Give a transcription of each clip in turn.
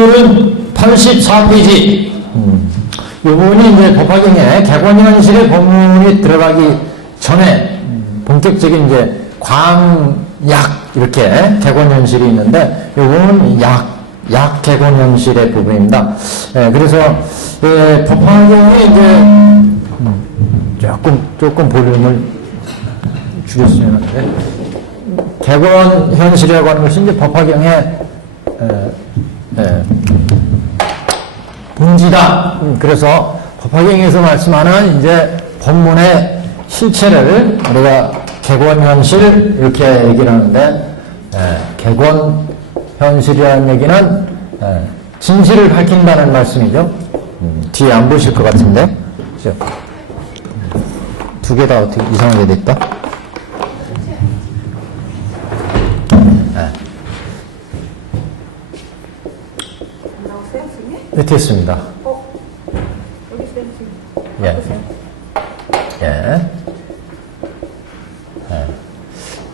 법률은 84페이지. 이 부분이 이제 법화경에 객원현실의 법문이 들어가기 전에 본격적인 이제 광약 이렇게 객원현실이 있는데, 이 부분은 약 객원현실의 부분입니다. 그래서 법화경이 이제 조금 볼륨을 줄였으면 하는데, 객원현실이라고 하는 것이 이제 법화경의 본지다. 그래서 법화경에서 말씀하는 이제 법문의 실체를 우리가 객원현실 이렇게 얘기를 하는데, 객원현실이라는 얘기는 진실을 밝힌다는 말씀이죠. 뒤에 안 보실 것 같은데, 두 개 다 어떻게 이상하게 됐다. 네, 됐습니다. 여기 쌤 예. 예.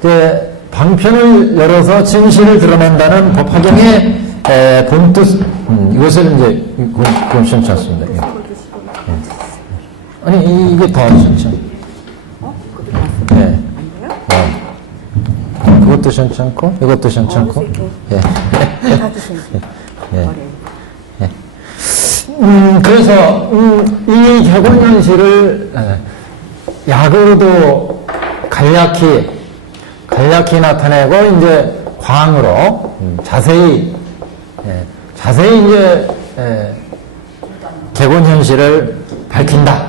예. 방편을 열어서 진실을 드러낸다는 법화경의 본뜻, 이것을 이제, 그건 시원치 않습니다. 예. 아니, 이게 더 시원치 않죠. 예. 그것도 시원치 않고, 이것도 시원치 않고. 예. 예. 그래서 이 객원현실을 약으로도 간략히 나타내고 이제 광으로 자세히 이제 객원현실을 밝힌다.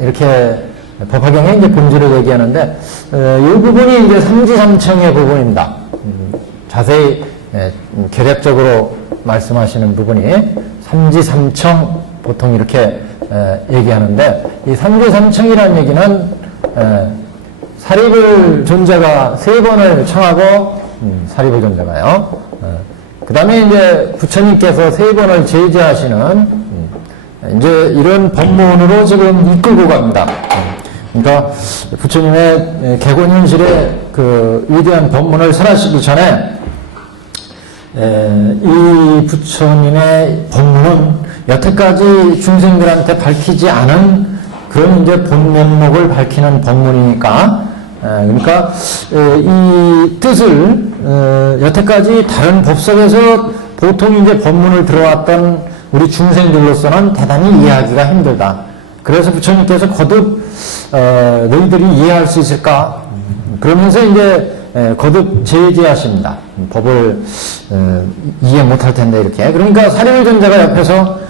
이렇게 법화경의 이제 본질을 얘기하는데, 이 부분이 이제 삼지삼청의 부분입니다. 자세히 결합적으로 말씀하시는 부분이 삼지삼청 보통 이렇게 얘기하는데, 이 삼지삼청이라는 얘기는 사리불 존자가 3번을 청하고 사리불 존자가요. 그 다음에 이제 부처님께서 3번을 제지하시는 이제 이런 법문으로 지금 이끌고 갑니다. 그러니까 부처님의 객원현실의 그 위대한 법문을 설하시기 전에 이 부처님의 법문은 여태까지 중생들한테 밝히지 않은 그런 이제 본면목을 밝히는 법문이니까, 그러니까 이 뜻을 여태까지 다른 법석에서 보통 이제 법문을 들어왔던 우리 중생들로서는 대단히 이해하기가 힘들다. 그래서 부처님께서 거듭 너희들이 이해할 수 있을까? 그러면서 이제 거듭 제지하십니다. 법을 이해 못할 텐데 이렇게. 그러니까 사리불 존자가 옆에서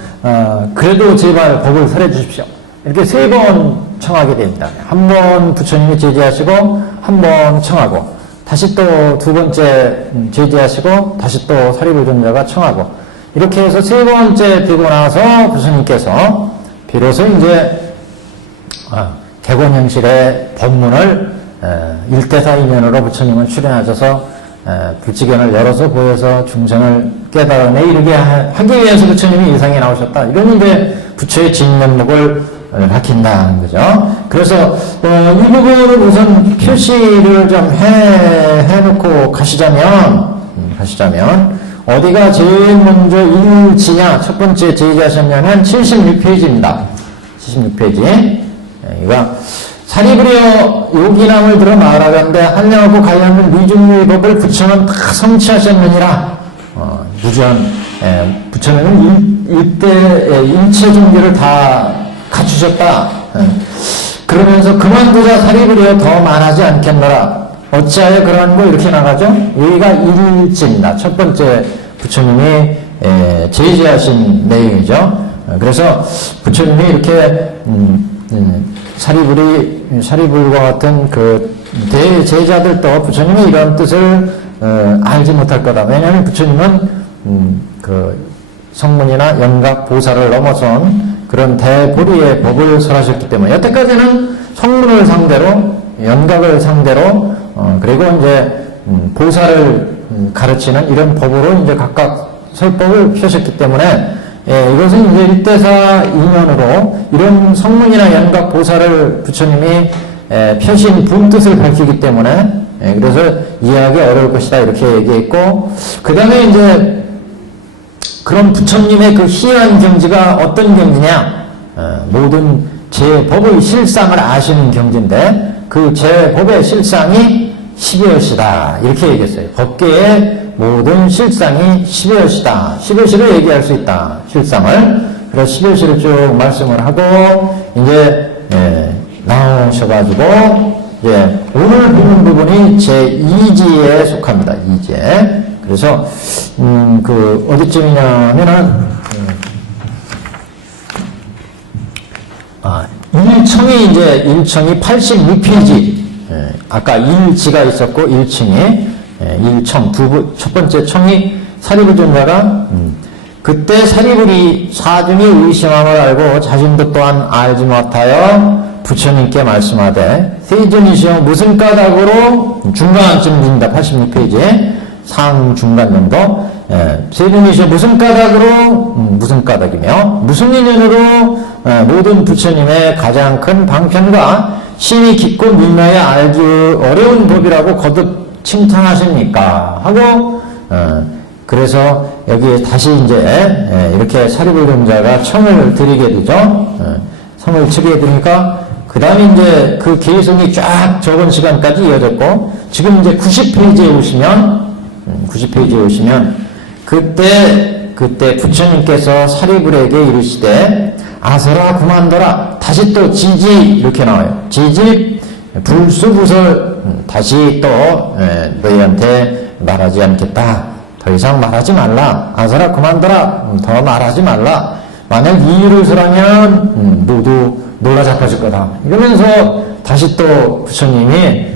그래도 제발 법을 설해 주십시오. 이렇게 3번 청하게 됩니다. 한 번 부처님이 제지하시고 한 번 청하고 다시 또 2번째 제지하시고 다시 또 사리불 존자가 청하고 이렇게 해서 3번째 되고 나서 부처님께서 비로소 이제 객원현실의 법문을 일대사이면으로 부처님은 출연하셔서 불지견을 열어서 보여서 중생을 깨달아내 이르게 하기 위해서 부처님이 일상에 나오셨다. 이런 이제 부처의 진면목을 밝힌다는 거죠. 그래서 이 부분을 우선 표시를 좀 해놓고 가시자면 어디가 제일 먼저 일지냐 첫 번째 제지하셨냐면 76페이지입니다. 76페이지. 이거 사리불이여 요기남을 들어 말하건대 한량하고 가야하는 미중류의 법을 부처는 다 성취하셨느니라. 무전 부처는 일대 일체 종교를 다 갖추셨다. 그러면서 그만두자 사리불이여 더 말하지 않겠노라. 어찌하여 그러한 거 이렇게 나가죠? 여기가 일지입니다. 첫 번째 부처님이 제지하신 내용이죠. 그래서 부처님이 이렇게 사리불과 같은 그 대제자들도 부처님의 이런 뜻을 알지 못할 거다. 왜냐하면 부처님은 그 성문이나 영각, 보살을 넘어선 그런 대보리의 법을 설하셨기 때문에 여태까지는 성문을 상대로, 연각을 상대로, 그리고 이제 보살을 가르치는 이런 법으로 이제 각각 설법을 펴셨기 때문에 이것은 이제 일대사 인연으로 이런 성문이나 연각 보살을 부처님이 펴신 본뜻을 밝히기 때문에 그래서 이해하기 어려울 것이다 이렇게 얘기했고, 그 다음에 이제 그럼 부처님의 그 희한 경지가 어떤 경지냐? 모든 제법의 실상을 아시는 경지인데 그 제법의 실상이 10여시다 이렇게 얘기했어요. 법계의 모든 실상이 10여시다. 10여시를 얘기할 수 있다. 실상을. 그래서 10여시를 쭉 말씀을 하고 이제 나오셔가지고 오늘 보는 부분이 제2지에 속합니다. 2지에. 그래서 그 어디쯤이냐면은 일청이 이제 82페이지. 아까 1지가 있었고 1층이 1청 첫 번째 청이 사리불존자가 그때 사리불이 사중이 의심함을 알고 자신도 또한 알지 못하여 부처님께 말씀하되 세존이시여 무슨 까닭으로 중간쯤 든다. 86페이지에 상중간 정도. 세존이시여 무슨 까닭으로 무슨 까닭이며 무슨 인연으로 모든 부처님의 가장 큰 방편과 심히 깊고 민나에 알기 어려운 법이라고 거듭 칭찬하십니까? 하고 그래서 여기 다시 이제 이렇게 사리불존자가 청을 드리게 되죠. 성을 치게 되니까 그 다음에 이제 그 계성이 쫙 적은 시간까지 이어졌고 지금 이제 90페이지에 오시면 그때 부처님께서 사리불에게 이르시되 아서라 그만둬라. 다시 또 지지 이렇게 나와요. 지지 불수부설 다시 또 너희한테 말하지 않겠다. 더 이상 말하지 말라. 아서라 그만둬라. 더 말하지 말라. 만약 이 일을 설하면 모두 놀라 잡혀질 거다. 이러면서 다시 또 부처님이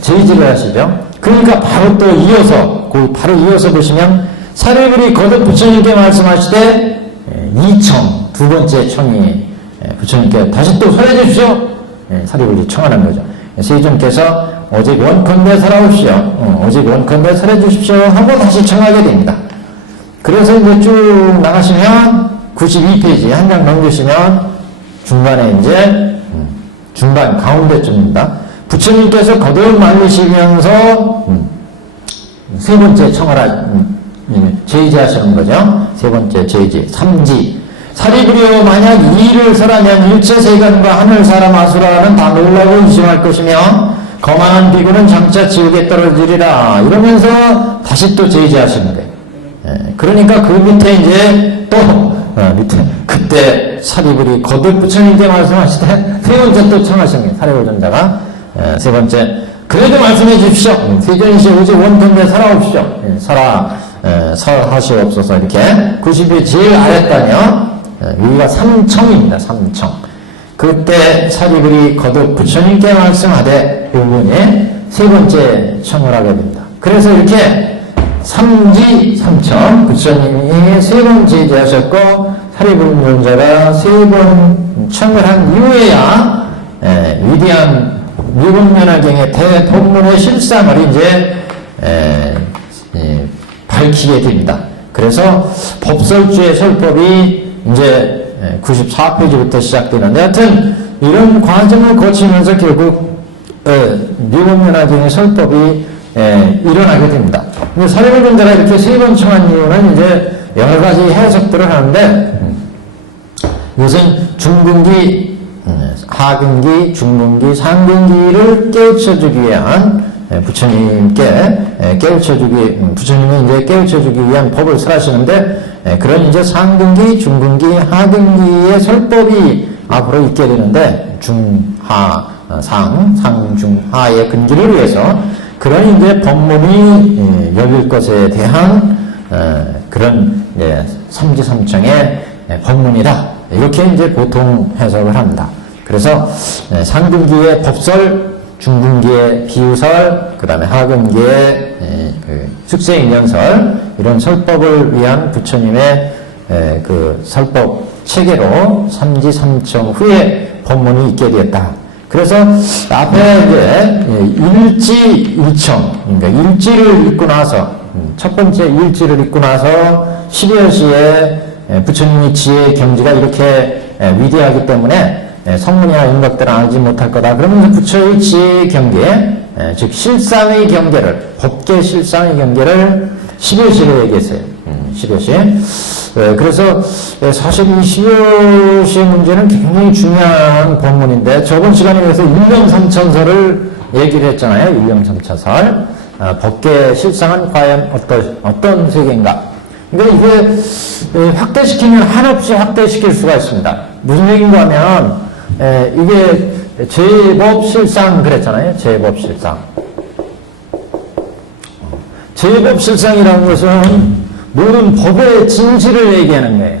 제의지를 하시죠. 그러니까 바로 또 이어서 바로 이어서 보시면 사리불이 거듭 부처님께 말씀하시되 2청 두 번째 청이 부처님께 다시 또 설해 주십시오. 사리불이 청하는 거죠. 세존께서 오직 원컨대 설하옵시오. 오직 원컨대 설해 주십시오 하고 다시 청하게 됩니다. 그래서 이제 쭉 나가시면 92페이지 한 장 넘기시면 중간에 이제 중간 가운데쯤입니다. 부처님께서 거듭 말리시면서 세 번째 청을 제의지 하시는 거죠. 세 번째 제의지 3지 사리불이여 만약 이 일을 설하면 일체세간과 하늘사람 아수라는 다 놀라고 의심할 것이며 거만한 비구는 장차 지옥에 떨어지리라 이러면서 다시 또 제의지 하시는 거예요. 그러니까 그 밑에 이제 또 밑에 그때 사리불이 거듭 부처님께 말씀하시되 세 번째 또 청하신 거예요. 사리불존자가 세 번째 그래도 말씀해 주십시오. 세존이시 오직 원컨대 설하옵시오. 설하시옵소서. 이렇게 90이 제일 아랫단이요. 여기가 3청입니다. 3청. 그때 사리불이 거듭 부처님께 말씀하되 의문에 세 번째 청을 하게 됩니다. 그래서 이렇게 3지 3청 부처님이 세 번 제지하셨고 사리불존자가 세 번 청을 한 이후에야 위대한 미분면화경의 대법문의 실상을 이제 밝히게 됩니다. 그래서 법설주의 설법이 이제 94페이지부터 시작되는데 하여튼 이런 과정을 거치면서 결국 미분면화경의 설법이 일어나게 됩니다. 근데 사리불존자가 이렇게 세 번 청한 이유는 이제 여러 가지 해석들을 하는데 이것은 중근기, 하근기, 중근기, 상근기를 깨우쳐주기 위한 부처님께 깨우쳐주기, 부처님이 이제 깨우쳐주기 위한 법을 설하시는데 그런 이제 상근기, 중근기, 하근기의 설법이 앞으로 있게 되는데 중하, 상중하의 근기를 위해서 그런 이제 법문이 열릴 것에 대한 그런 삼지삼청의 법문이다. 이렇게 이제 보통 해석을 합니다. 그래서 상근기의 법설, 중근기의 비유설, 그 다음에 하근기의 숙세인연설 이런 설법을 위한 부처님의 그 설법 체계로 삼지삼청 후에 법문이 있게 되었다. 그래서 앞에 이제 일지 일청, 그러니까 일지를 읽고 나서 첫 번째 일지를 읽고 나서 12여시에 부처님의 지혜의 경지가 이렇게 위대하기 때문에 성문이나 인각들은 알지 못할 거다. 그러면서 부처의 지혜의 경계, 즉 실상의 경계를, 법계 실상의 경계를 12여시로 얘기했어요. 12여시. 그래서 사실 이 12시의 문제는 굉장히 중요한 본문인데 저번 시간에 그래서 일령삼천설을 얘기를 했잖아요. 일령삼천설. 법계의 실상은 과연 어떤 세계인가? 그러니까 이게 확대시키면 한없이 확대시킬 수가 있습니다. 무슨 얘기인가 하면 이게 제법실상 그랬잖아요. 제법실상. 제법실상이라는 것은 모든 법의 진실을 얘기하는 거예요.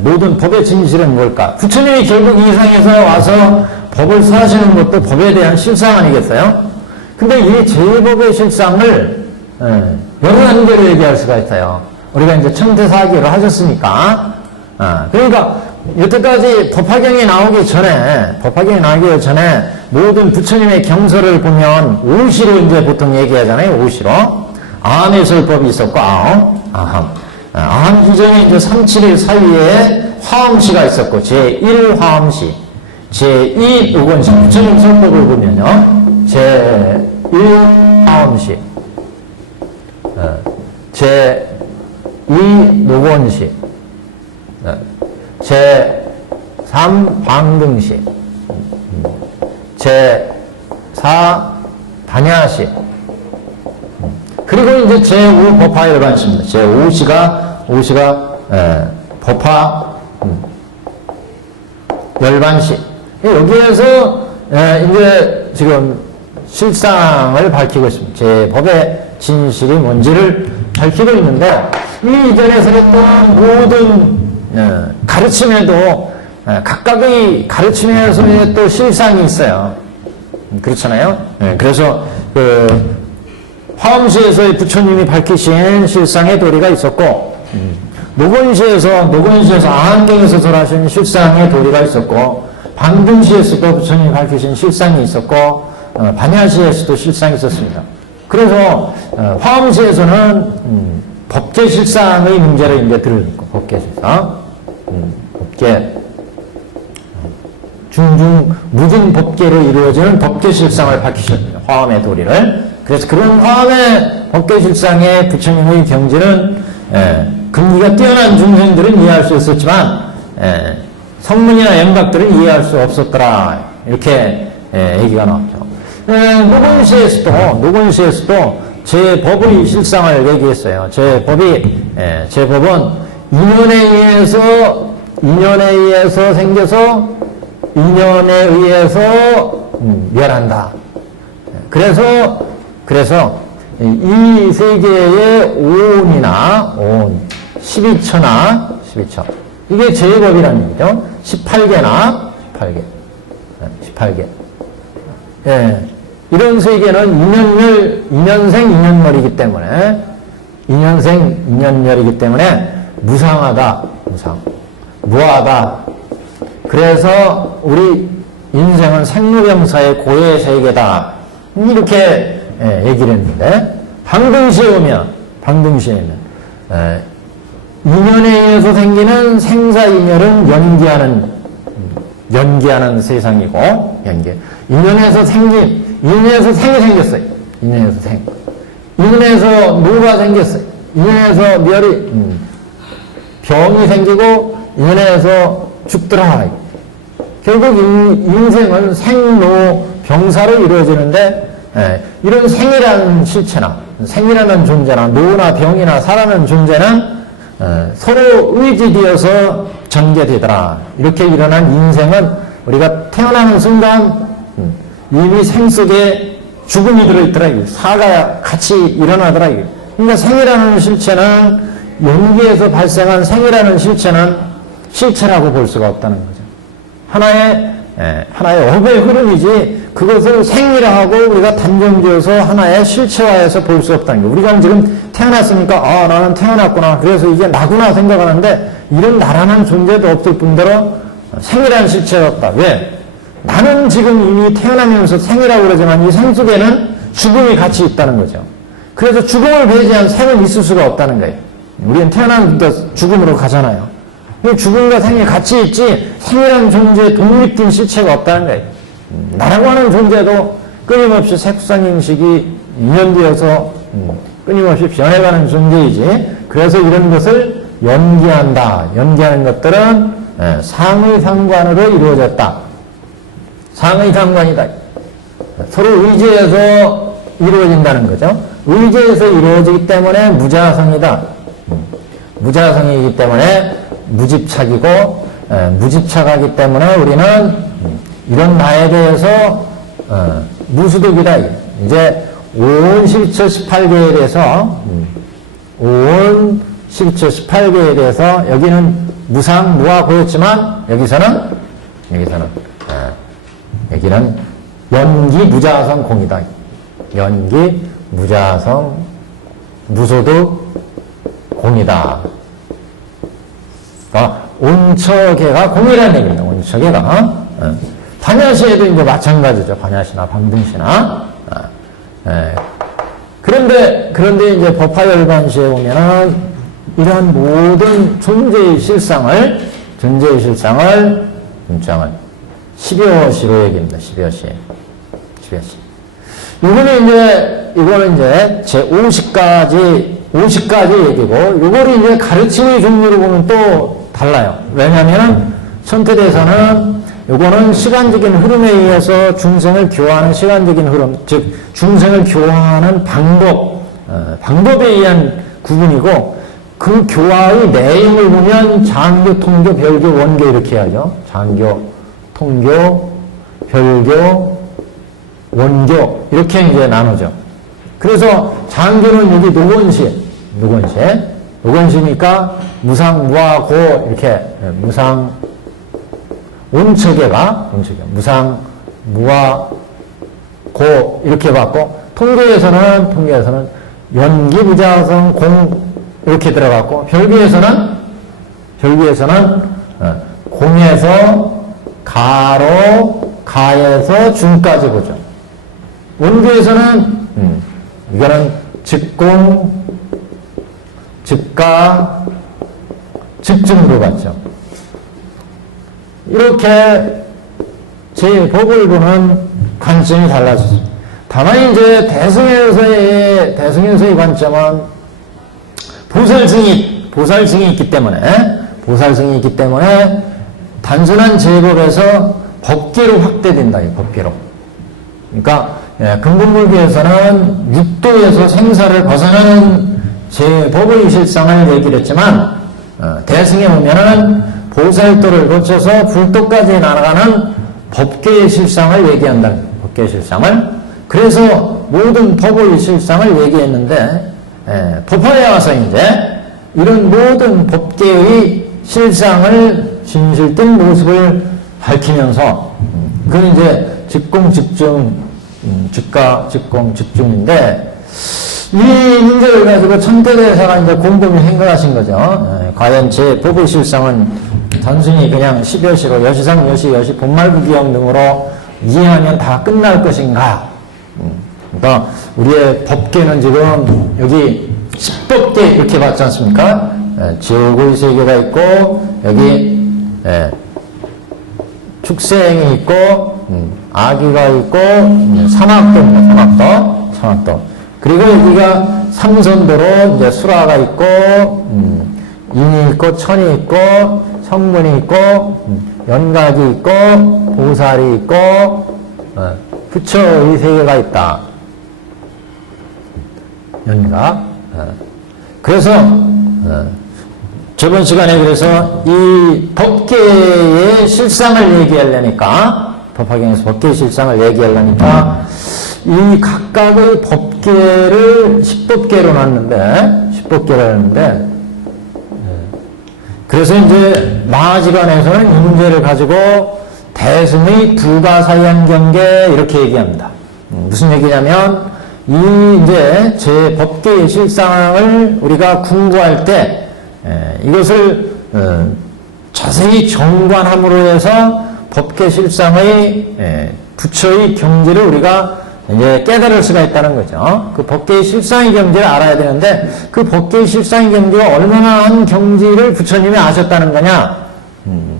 모든 법의 진실은 뭘까? 부처님이 결국 이 세상에서 와서 법을 사시는 것도 법에 대한 실상 아니겠어요? 근데 이 제법의 실상을 여러 단계로 얘기할 수가 있어요. 우리가 이제 천태사기를 하셨으니까. 그러니까 여태까지 법화경이 나오기 전에 모든 부처님의 경서를 보면 오시로 이제 보통 얘기하잖아요. 오시로. 아함의설법이 있었고, 아함 기전에 이제 371 사이에 화엄시가 있었고, 제1화엄시, 제2 노건시, 부처님 설법을 보면요. 제1화엄시, 제2 노건시, 제3 방등시, 제4 반야시, 그리고 이제 제5 법화 열반시입니다. 제5시가 법화 열반시. 여기에서 이제 지금 실상을 밝히고 있습니다. 제 법의 진실이 뭔지를 밝히고 있는데 이 이전에 설했던 모든 가르침에도 각각의 가르침에서의 또 실상이 있어요. 그렇잖아요. 그래서 화엄시에서의 부처님이 밝히신 실상의 도리가 있었고, 노건시에서 아한경에서 설하신 실상의 도리가 있었고, 방등시에서도 부처님이 밝히신 실상이 있었고, 반야시에서도 실상이 있었습니다. 그래서 화엄시에서는 법계 실상의 문제를 이제 들으니까 법계 실상, 법계 중중 무진 법계로 이루어지는 법계 실상을 밝히셨습니다. 화엄의 도리를. 그래서 그런 화엄의 법계실상의 부처님의 경지는 근기가 뛰어난 중생들은 이해할 수 있었지만 성문이나 영각들은 이해할 수 없었더라. 이렇게 얘기가 나왔죠. 노건시에서도 제법의 실상을 얘기했어요. 제법은 인연에 의해서 생겨서 인연에 의해서 멸한다. 그래서 이 세계의 오온이나 12처 이게 제법이라는 얘기죠. 18개. 이런 세계는 인연멸이기 때문에 무상하다. 무하다. 그래서 우리 인생은 생로병사의 고해 세계다. 이렇게 얘기를 했는데 방등시에 오면 인연에 의해서 생기는 생사인연은 연기하는 세상이고 인연에서 생이 생겼어요. 인연에서 노가 생겼어요. 인연에서 병이 생기고 인연에서 죽더라. 결국 인생은 생로 병사로 이루어지는데 이런 생이라는 존재나 노나 병이나 사라는 존재는 서로 의지되어서 전개되더라. 이렇게 일어난 인생은 우리가 태어나는 순간 이미 생 속에 죽음이 들어있더라. 사가 같이 일어나더라. 그러니까 생이라는 실체는 연기에서 발생한 생이라는 실체는 실체라고 볼 수가 없다는 거죠. 하나의 업의 흐름이지 그것을 생이라 하고 우리가 단정지어서 하나의 실체화해서 볼 수 없다는 거예요. 우리가 지금 태어났으니까 나는 태어났구나. 그래서 이게 나구나 생각하는데 이런 나라는 존재도 없을 뿐더러 생이라는 실체가 없다. 왜? 나는 지금 이미 태어나면서 생이라고 그러지만 이 생 속에는 죽음이 같이 있다는 거죠. 그래서 죽음을 배제한 생은 있을 수가 없다는 거예요. 우리는 태어나는데 죽음으로 가잖아요. 죽음과 생이 같이 있지 생이라는 존재에 독립된 실체가 없다는 거예요. 나라고 하는 존재도 끊임없이 색상인식이 인연되어서 끊임없이 변해가는 존재이지 그래서 이런 것을 연기한다. 연기하는 것들은 상의상관으로 이루어졌다. 상의상관이다. 서로 의지해서 이루어진다는 거죠. 의지해서 이루어지기 때문에 무자성이다. 무자성이기 때문에 무집착이고, 무집착하기 때문에 우리는 이런 나에 대해서 무수득이다. 이제 5온 12처 18개에 대해서 5온 12처 18개에 대해서 여기는 무상 무하고였지만 여기서는 연기 무자성 공이다. 연기 무자성 무소득 공이다. 온처계가 공이라는 얘기입니다. 온처계가. 반야시에도 이제 마찬가지죠. 반야시나 방등시나. 그런데 이제 법화열반시에 보면은 이러한 모든 존재의 실상을 12어시로 얘기합니다. 12어시. 이거는 이제 제 50가지 얘기고, 요거를 이제 가르침의 종류로 보면 또 달라요. 왜냐면은, 천태대사는 요거는 시간적인 흐름에 의해서 중생을 교화하는 시간적인 흐름, 즉, 중생을 교화하는 방법에 의한 구분이고, 그 교화의 내용을 보면 장교, 통교, 별교, 원교 이렇게 해야죠. 장교, 통교, 별교, 원교 이렇게 이제 나누죠. 그래서 장교는 여기 노건시니까 무상, 무하, 고 이렇게 무상, 온처계가 무상, 무하, 고 이렇게 받고, 통교에서는 연기, 무자성, 공 이렇게 들어갔고, 별교에서는 공에서 가로, 가에서 중까지 보죠. 원교에서는 이거는 즉공, 즉가, 즉증으로 봤죠. 이렇게 제 법을 보는 관점이 달라졌습니다. 다만 이제 대승에서의 관점은 보살승이 있기 때문에 단순한 제법에서 법계로 확대된다. 이 법계로. 그러니까 근본불교에서는 육도에서 생사를 벗어나는 제법의 실상을 얘기를 했지만, 대승에 보면은 보살도를 거쳐서 불도까지 나아가는 법계의 실상을 얘기한다. 법계의 실상을. 그래서 모든 법의 실상을 얘기했는데, 법화에 와서 이제 이런 모든 법계의 실상을 진실된 모습을 밝히면서, 그건 이제 즉공, 즉증, 즉가, 즉공, 즉중인데, 이 문제를 가지고 천태대사가 이제 곰곰이 생각하신 거죠. 과연 제 법의 실상은 단순히 그냥 10여시로 여시상, 여시, 본말부기형 등으로 이해하면 다 끝날 것인가? 그러니까 우리의 법계는 지금 여기 10법계 이렇게 봤지 않습니까? 지옥의 세계가 있고, 여기 축생이 있고, 아기가 있고, 삼학도입니다. 삼학도. 그리고 여기가 삼선도로 이제 수라가 있고, 인이 있고, 천이 있고, 성문이 있고, 연각이 있고, 보살이 있고, 부처의 세계가 있다. 연각. 그래서 저번 시간에 그래서 이 법계의 실상을 얘기하려니까, 법화경에서 법계의 실상을 얘기하려니까 이 각각의 법계를 10법계로 놨는데 그래서 이제 마하지간에서는 이 문제를 가지고 대승의 불가사의한 경계 이렇게 얘기합니다. 무슨 얘기냐면 이제 제 법계의 실상을 우리가 궁구할 때 이것을 자세히 정관함으로 해서 법계 실상의 부처의 경지를 우리가 이제 깨달을 수가 있다는 거죠. 그 법계의 실상의 경지를 알아야 되는데 그 법계의 실상의 경지가 얼마나 한 경지를 부처님이 아셨다는 거냐?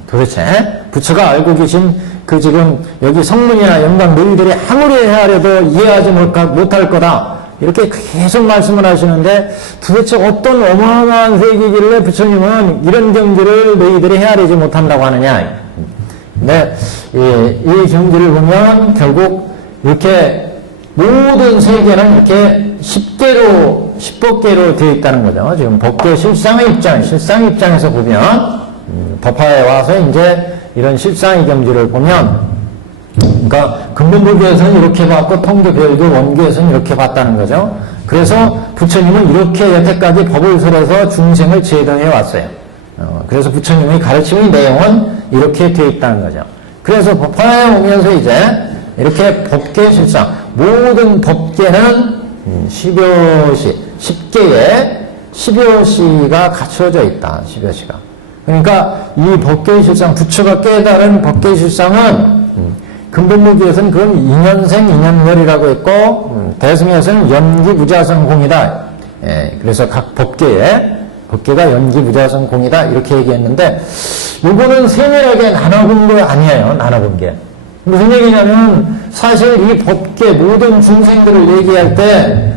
도대체 부처가 알고 계신 그 지금 여기 성문이나 영광 너희들이 아무리 헤아려도 이해하지 못할 거다. 이렇게 계속 말씀을 하시는데 도대체 어떤 어마어마한 세계길래 부처님은 이런 경지를 너희들이 헤아리지 못한다고 하느냐. 근데 이 경지를 보면 결국 이렇게 모든 세계는 이렇게 10법계로 되어 있다는 거죠. 지금 법계 실상의 입장에서 보면 법화에 와서 이제 이런 실상의 경지를 보면 그러니까 근본불교에서는 이렇게 봤고 통교별교 원교에서는 이렇게 봤다는 거죠. 그래서 부처님은 이렇게 여태까지 법을 설해서 중생을 제도해 왔어요. 그래서 부처님의 가르침의 내용은 이렇게 되어 있다는 거죠. 그래서 법화에 오면서 이제 이렇게 법계 실상 모든 법계는 10여 시가 갖춰져 있다. 10여 시가. 그러니까 이 법계의 실상, 부처가 깨달은 법계의 실상은 근본무기에서는 그건 인연생 인연멸이라고 했고 대승에서는 연기무자성공이다. 예, 그래서 각 법계가 연기무자성공이다 이렇게 얘기했는데 이거는 세밀하게 나눠본 게 아니에요. 나눠본 게. 무슨 얘기냐면 사실 이 법계 모든 중생들을 얘기할 때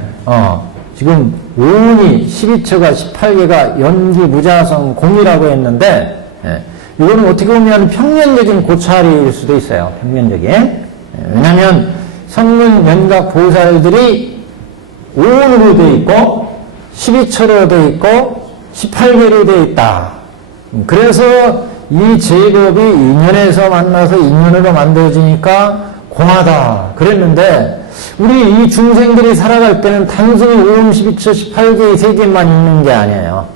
지금 오운이 12처가 18개가 연기무자성공이라고 했는데 이거는 어떻게 보면 평면적인 고찰일 수도 있어요. 평면적인. 왜냐하면 성문 연각 보살들이 오운으로 되어 있고 12처로 되어 있고 18개로 되어 있다. 그래서 이 제법이 인연에서 만나서 인연으로 만들어지니까 공하다 그랬는데 우리 이 중생들이 살아갈 때는 단순히 오음 12처 18개의 세계만 있는 게 아니에요.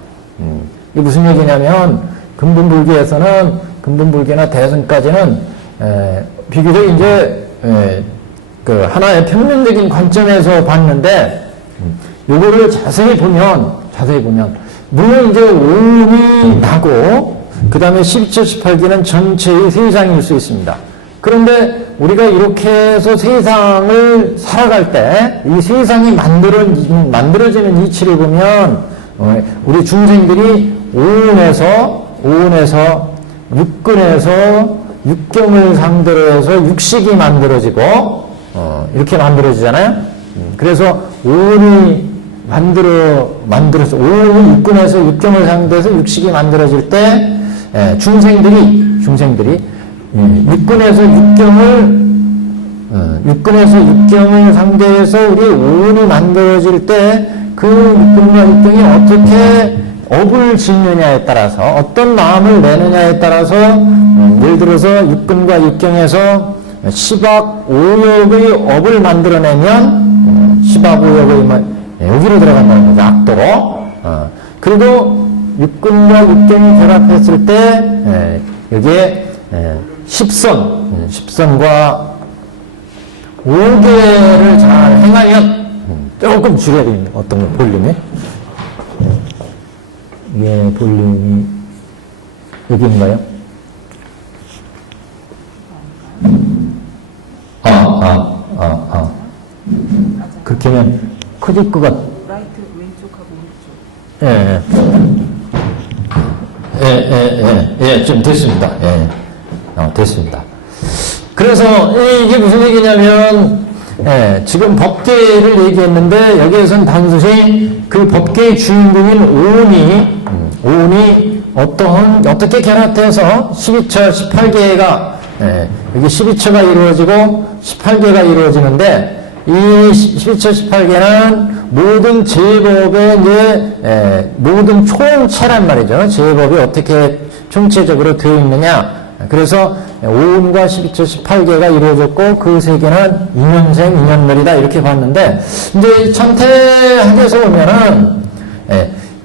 이게 무슨 얘기냐면 근본불교나 대승까지는 비교적 이제 그 하나의 평면적인 관점에서 봤는데 요거를 자세히 보면 물론 이제 오음이 나고 그 다음에 12처 18개는 전체의 세상일 수 있습니다. 그런데 우리가 이렇게 해서 세상을 살아갈 때 이 세상이 만들어지는 이치를 보면 우리 중생들이 오운에서 육근에서 육경을 상대로 해서 육식이 만들어지고 이렇게 만들어지잖아요. 그래서 오운이 만들어서 오운이 육근에서 육경을 상대해서 육식이 만들어질 때 중생들이 육근에서 육경을 상대해서 우리 오운이 만들어질 때 그 육근과 육경이 어떻게 업을 짓느냐에 따라서 어떤 마음을 내느냐에 따라서 예를 들어서 육근과 육경에서 10악 5역의 업을 만들어내면 10악 5역의 여기로 들어간다는 거죠. 악도로. 그리고 육근과 육경이 결합했을 때 여기에 10선과 5개를 잘 행하면 조금 줄여야 됩니다. 어떤 거 볼륨이. 이게 볼륨이 여기인가요? 그렇게 하면 커질 것 라이트 왼쪽하고 오른쪽. 예, 좀 됐습니다. 됐습니다. 그래서 이게 무슨 얘기냐면 지금 법계를 얘기했는데 여기에서는 단순히 그 법계의 주인공인 오운이 어떻게 결합해서 12처 18개가 여기 12처가 이루어지고 18개가 이루어지는데 이 12처 18개는 모든 제법의 이제 모든 총체란 말이죠. 제법이 어떻게 총체적으로 되어 있느냐. 그래서 오음과 12처 18개가 이루어졌고 그 세계는 인연생 인연멸이다 이렇게 봤는데 이제 천태학에서 보면은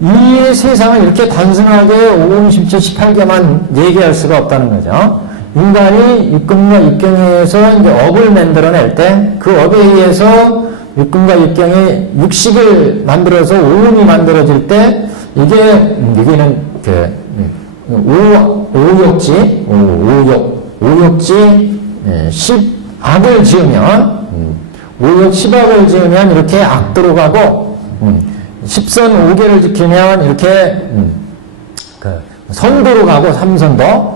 이 세상을 이렇게 단순하게 오음 12처 18개만 얘기할 수가 없다는 거죠. 인간이 육근과 육경에서 이제 업을 만들어낼 때 그 업에 의해서 육근과 육경이 육식을 만들어서 오음이 만들어질 때 여기는 오욕지 10악을 지으면 오욕 10악을 지으면 이렇게 악도로 가고 10선 5개를 지키면 이렇게 선도로 가고 3선도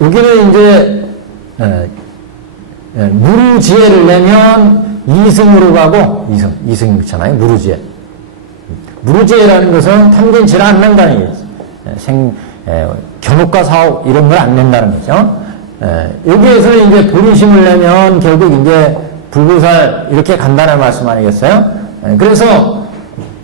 여기는 이제 무지혜를 내면 이승으로 가고 이승이 그렇잖아요. 무르지에. 무르지에라는 것은 탐진치를 안 낸다는 얘기죠. 견옥과 사옥 이런 걸 안 낸다는 거죠. 여기에서 이제 본심을 내면 결국 이제 불구살 이렇게 간다는 말씀 아니겠어요? 그래서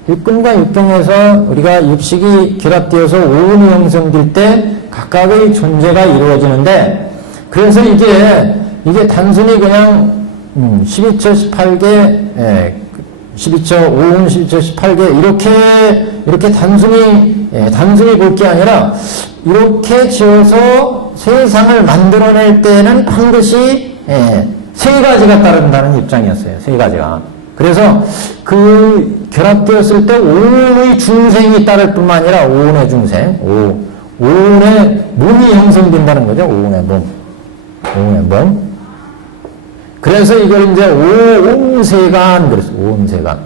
육근과 육경에서 우리가 육식이 결합되어서 오운이 형성될 때 각각의 존재가 이루어지는데, 그래서 이게 단순히 그냥 12처 18개 12처 5운 12처 18개 이렇게 단순히 볼 게 아니라 이렇게 지어서 세상을 만들어낼 때는 반드시 세 가지가 따른다는 입장이었어요. 세 가지가. 그래서 그 결합되었을 때 오운의 중생이 따를 뿐만 아니라 오운의 중생, 오운의 몸이 형성된다는 거죠. 오운의 몸. 그래서 이걸 이제 오운세간, 그래서 오운세간.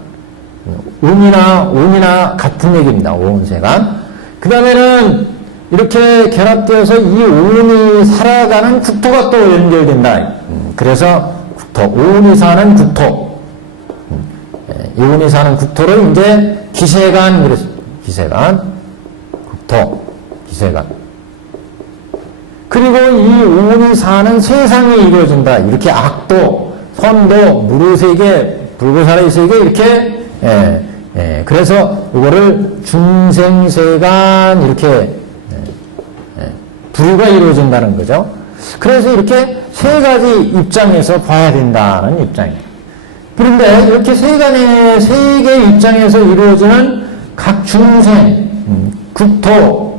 운이나 같은 얘기입니다. 오운세간. 그 다음에는 이렇게 결합되어서 이 오운이 살아가는 국토가 또 연결된다. 그래서 국토, 오운이 사는 국토. 이 오운이 사는 국토를 이제 기세간, 그래서 기세간, 국토, 기세간. 그리고 이 오운이 사는 세상이 이루어진다. 이렇게 악도, 선도, 무르세계, 불구살의 세계 이렇게 그래서 이거를 중생세간 이렇게 부류가 이루어진다는 거죠. 그래서 이렇게 세 가지 입장에서 봐야 된다는 입장이에요. 그런데 이렇게 세 개의 입장에서 이루어지는 각 중생, 국토,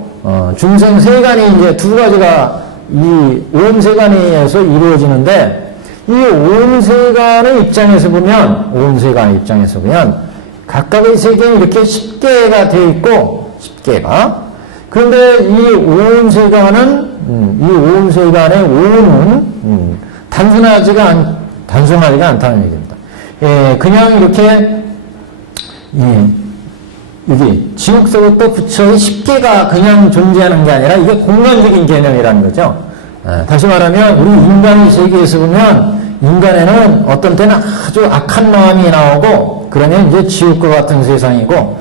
중생 세간이 이제 두 가지가 이 오음세간에서 이루어지는데, 이 오음세간의 입장에서 보면 각각의 세계는 이렇게 10개가 되어 있고, 10개가. 그런데 이 오음세간의 오운은 단순하지가 않다는 얘기입니다. 그냥 이렇게 여기 지옥서부터 부처의 10개가 그냥 존재하는 게 아니라 이게 공간적인 개념이라는 거죠. 다시 말하면 우리 인간의 세계에서 보면 인간에는 어떤 때는 아주 악한 마음이 나오고, 그러면 이제 지옥과 같은 세상이고,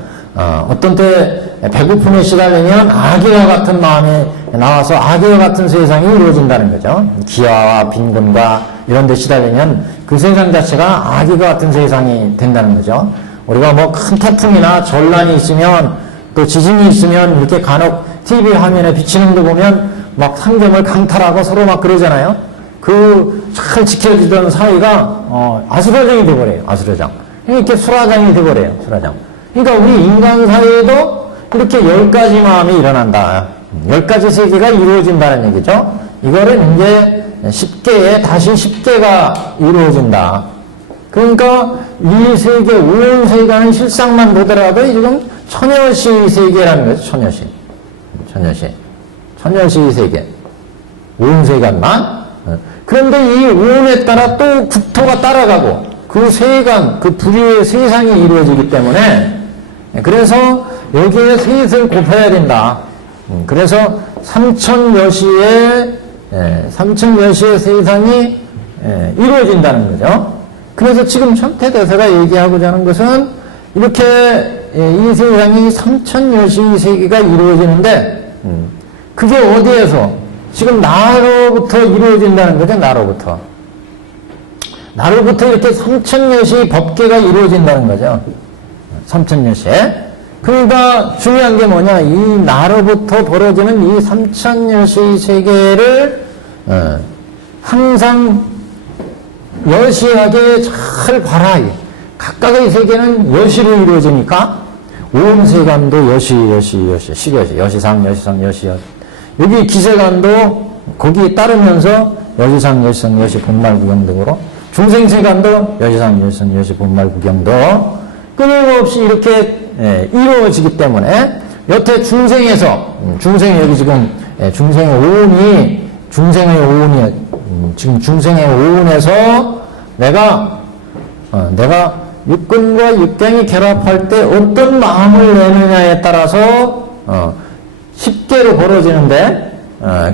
어떤 때 배고픔에 시달리면 악의와 같은 마음이 나와서 악의와 같은 세상이 이루어진다는 거죠. 기아와 빈곤과 이런 데 시달리면 그 세상 자체가 악의와 같은 세상이 된다는 거죠. 우리가 뭐 큰 태풍이나 전란이 있으면, 또 지진이 있으면 이렇게 간혹 TV 화면에 비치는 거 보면 막 상점을 강탈하고 서로 막 그러잖아요. 그 잘 지켜지던 사회가 아수라장이 돼버려요. 아수라장. 이렇게 수라장이 돼버려요. 수라장. 그러니까 우리 인간 사회에도 이렇게 10가지 마음이 일어난다. 10가지 세계가 이루어진다는 얘기죠. 이거를 이제 10개에 다시 10개가 이루어진다. 그러니까 이 세계, 오운세간의 실상만 보더라도 지금 처녀시 세계라는 거죠. 처녀시 세계. 오운세간만. 그런데 이 오운에 따라 또 국토가 따라가고, 그 세간, 그 부류의 세상이 이루어지기 때문에, 그래서 여기에 셋을 곱해야 된다. 그래서 삼천여시의 세상이 이루어진다는 거죠. 그래서 지금 천태대사가 얘기하고자 하는 것은 이렇게 이 세상이 삼천여시 세계가 이루어지는데, 그게 어디에서? 지금 나로부터 이루어진다는 거죠. 나로부터 이렇게 삼천여시 법계가 이루어진다는 거죠. 삼천여시에. 그러니까 중요한 게 뭐냐, 이 나로부터 벌어지는 이 삼천여시 세계를 항상 여시하게 잘 봐라. 각각의 세계는 여시로 이루어지니까 오음세간도 여시, 식여시, 여시상, 여시. 여기 기세간도 거기에 따르면서 여시상, 여시 본말구경 등으로, 중생세간도 여시상, 여시 본말구경도 끊임없이 이렇게 이루어지기 때문에, 여태 중생에서, 여기 지금 중생의 오운이, 지금 중생의 오운에서 내가 육근과 육경이 결합할 때 어떤 마음을 내느냐에 따라서 10개로 벌어지는데,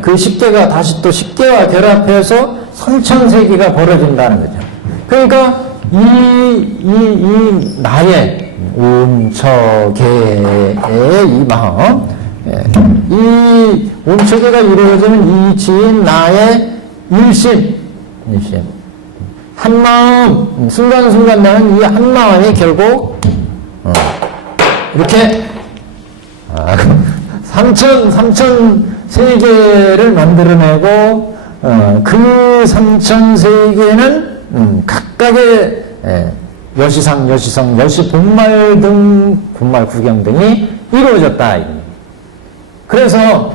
그 10개가 다시 또 10개와 결합해서 삼천세계가 벌어진다는 거죠. 그러니까 이 나의 온처계의 이 마음, 이 온처계가 이루어지는 이 지인 나의 일심. 한마음, 순간순간 나는 이 한마음이 결국, 이렇게, 삼천 세계를 만들어내고, 그 삼천 세계는, 각각의, 여시상, 여시성, 여시본말 등, 본말 구경 등이 이루어졌다. 그래서,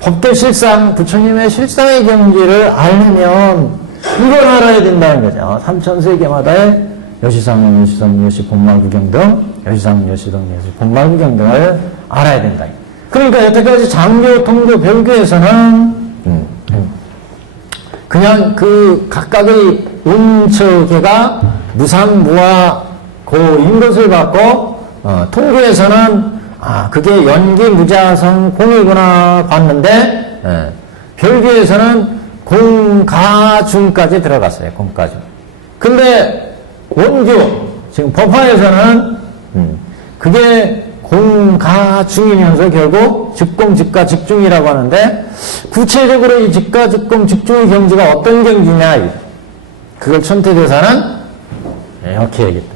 법대 실상, 부처님의 실상의 경지를 알려면, 이걸 알아야 된다는 거죠. 삼천세계마다의 여시상, 여시성, 여시본말 구경 등, 여시상, 여시성, 여시본말 구경 등을 알아야 된다. 그러니까 여태까지 장교, 통교, 별교에서는 그냥 그 각각의 온처계가 무상, 무아, 고인 것을 받고 통교에서는 그게 연기, 무자성, 공이구나 봤는데 별교에서는 공가중까지 들어갔어요. 공가중. 근데 원교 지금 법화에서는 그게 공가중이면서 결국 즉공, 즉가, 즉중이라고 하는데 구체적으로 이 즉가, 즉공, 즉중의 경지가 어떤 경지냐 그걸 천태대사는 이렇게 얘기했다.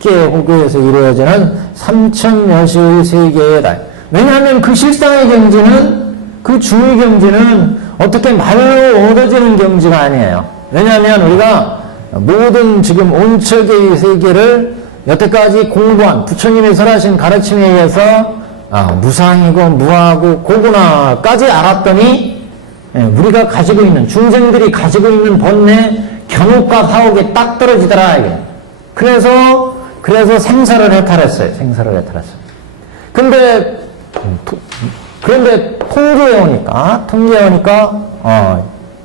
10개의 호교에서 이루어지는 삼천여시의 세계의 달. 왜냐하면 그 실상의 경지는 그 중의 경지는 어떻게 말로 얻어지는 경지가 아니에요. 왜냐하면 우리가 모든 지금 온처계의 세계를 여태까지 공부한 부처님의 설하신 가르침에 의해서 무상이고 무하고 고구나까지 알았더니 우리가 가지고 있는 중생들이 가지고 있는 본래 견옥과 사옥에 딱 떨어지더라. 이게. 그래서 생사를 해탈했어요. 생사를 해탈했어요. 그런데 통계에 오니까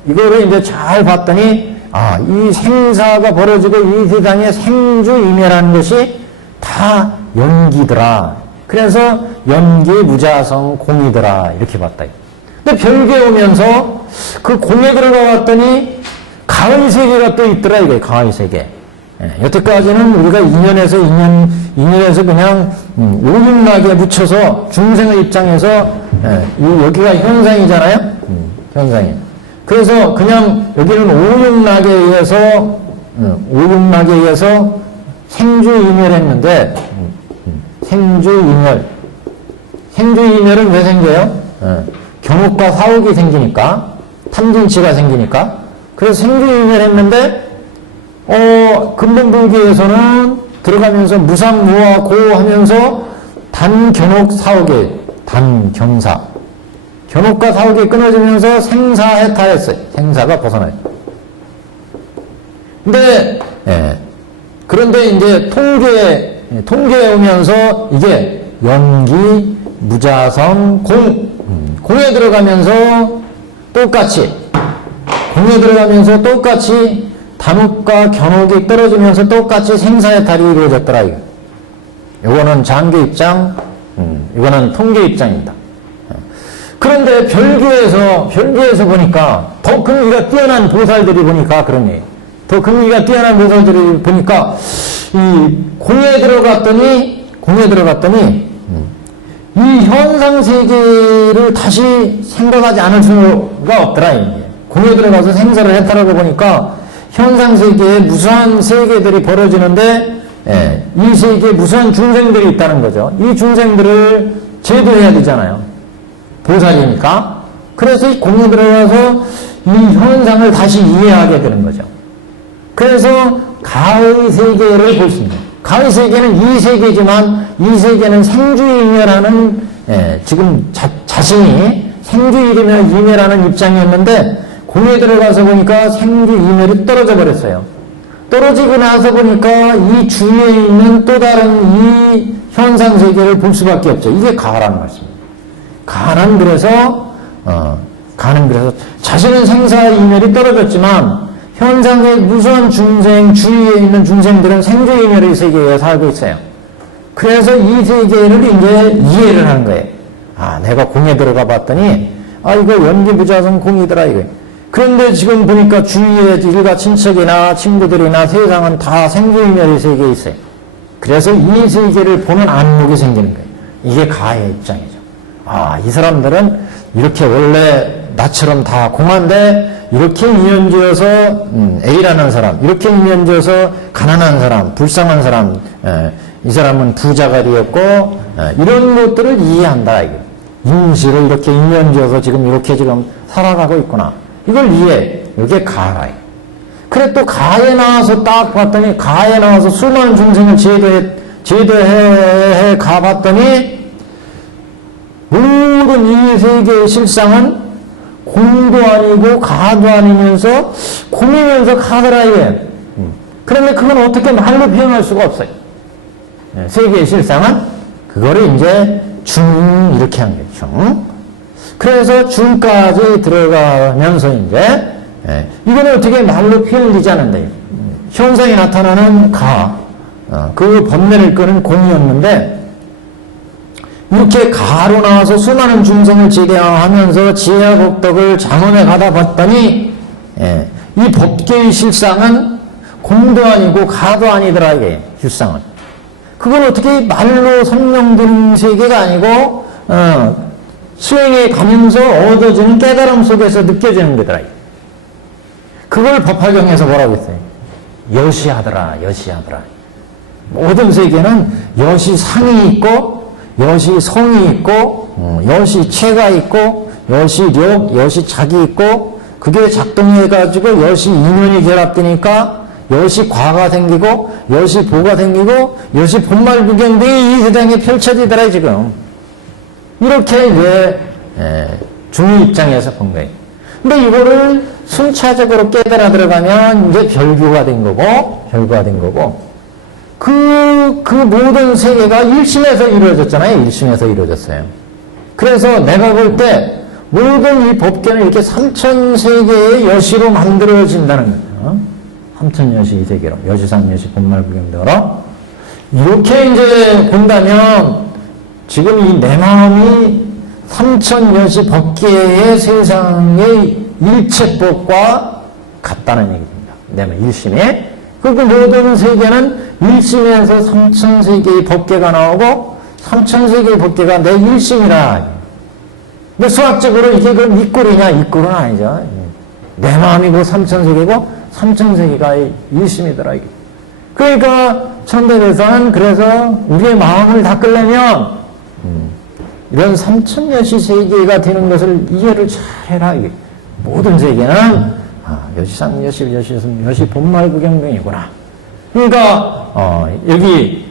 이거를 이제 잘 봤더니 이 생사가 벌어지고 이 세상에 생주임이라는 것이 다 연기더라. 그래서 연기, 무자성, 공이더라. 이렇게 봤다. 근데 별교에 오면서 그 공에 들어가 봤더니 가의 세계가 또 있더라. 이게 가의 세계. 여태까지는 우리가 인연에서 그냥 오육락에 묻혀서 중생의 입장에서 여기가 현상이잖아요. 현상이. 그래서 그냥 여기는 오육락에 의해서 생주인멸했는데 생주인멸은 왜 생겨요? 경옥과 사옥이 생기니까 탐진치가 생기니까 그래서 생주인멸했는데 근본불교에서는 들어가면서 무상무화 고하면서 단견옥 사옥에 단경사 견옥과 사옥이 끊어지면서 생사해탈했어요. 생사가 벗어나요. 그런데 이제 통계에 오면서 이게 연기, 무자성, 공에 들어가면서 똑같이 단옥과 견옥이 떨어지면서 똑같이 생사해탈이 이루어졌더라. 이거는 장교 입장, 이거는 통계 입장입니다. 그런데 별교에서 보니까 더 근기가 뛰어난 보살들이 보니까 그러니 더 근기가 뛰어난 보살들이 보니까 이 공에 들어갔더니 이 현상 세계를 다시 생각하지 않을 수가 없더라. 공에 들어가서 생사를 해탈하고 보니까 현상 세계에 무수한 세계들이 벌어지는데 이 세계에 무수한 중생들이 있다는 거죠. 이 중생들을 제도해야 되잖아요. 보살이니까. 그래서 이 공에 들어가서 이 현상을 다시 이해하게 되는 거죠. 그래서 가의 세계를 볼 수 있는. 가의 세계는 이 세계지만 이 세계는 생주이멸하는 지금 자신이 생주이멸하는 입장이었는데 공에 들어가서 보니까 생주이멸이 떨어져 버렸어요. 떨어지고 나서 보니까 이 주위에 있는 또 다른 이 현상 세계를 볼 수밖에 없죠. 이게 가라는 말씀입니다. 가는 그래서 자신은 생사이멸이 떨어졌지만 현상의 무수한 중생, 주위에 있는 중생들은 생주이멸의 세계에 살고 있어요. 그래서 이 세계를 이제 이해를 하는 거예요. 내가 공에 들어가 봤더니 이거 연기무자성 공이더라 이거. 그런데 지금 보니까 주위에 일가 친척이나 친구들이나 세상은 다 생존멸의 세계에 있어요. 그래서 이 세계를 보는 안목이 생기는 거예요. 이게 가의 입장이죠. 아, 이 사람들은 이렇게 원래 나처럼 다 공한데 이렇게 인연지어서 A라는 사람, 이렇게 인연지어서 가난한 사람, 불쌍한 사람, 이 사람은 부자가 되었고 이런 것들을 이해한다. 임시로 이렇게 인연지어서 지금 이렇게 지금 살아가고 있구나. 이걸 이해. 이게 가라요. 그래 또 가에 나와서 딱 봤더니 가에 나와서 수많은 중생을 제도해 가봤더니 모든 이 세계의 실상은 공도 아니고 가도 아니면서 공이면서 가더라 이게. 그런데 그건 어떻게 말로 표현할 수가 없어요. 세계의 실상은 그거를 이제 중 이렇게 한 거예요. 중. 그래서 중까지 들어가면서 이제 이거는 어떻게 말로 표현되지 않는데 현상이 나타나는 가, 그 번뇌를 끄는 공이었는데 이렇게 가로 나와서 수많은 중생을 지대하면서 지혜와 복덕을 장엄해 가다 봤더니 이 법계의 실상은 공도 아니고 가도 아니더라 이게 실상은. 그걸 어떻게 말로 설명드린 세계가 아니고 수행에 가면서 얻어지는 깨달음 속에서 느껴지는 거더라. 그걸 법화경에서 뭐라고 했어요? 여시하더라, 여시하더라. 모든 세계는 여시 상이 있고, 여시 성이 있고, 여시 체가 있고, 여시 력, 여시 작이 있고, 그게 작동해가지고 여시 인연이 결합되니까 여시 과가 생기고, 여시 보가 생기고, 여시 본말구경 등이 이 세상에 펼쳐지더라, 지금. 이렇게 이제 중의 입장에서 본 거예요. 근데 이거를 순차적으로 깨달아 들어가면 이제 별교가 된 거고, 그 모든 세계가 일심에서 이루어졌잖아요. 일심에서 이루어졌어요. 그래서 내가 볼 때 모든 이 법계는 이렇게 삼천세계의 여시로 만들어진다는 거예요. 삼천여시 이 세계로. 여시상, 여시, 본말구경 등으로. 이렇게 이제 본다면 지금 이 내 마음이 삼천여시 법계의 세상의 일체법과 같다는 얘기입니다. 내 마음 일심에. 그리고 모든 세계는 일심에서 삼천세계의 법계가 나오고 삼천세계의 법계가 내 일심이라. 근데 수학적으로 이게 그럼 이꼴이냐? 이꼴은 아니죠. 내 마음이고 삼천세계고 삼천세계가 일심이더라. 그러니까 천대대사는 그래서 우리의 마음을 닦으려면 이런 삼천여시 세계가 되는 것을 이해를 잘 해라. 모든 세계는 여시상, 여시, 여시승, 여시 본말구경 등이구나. 그러니까 여기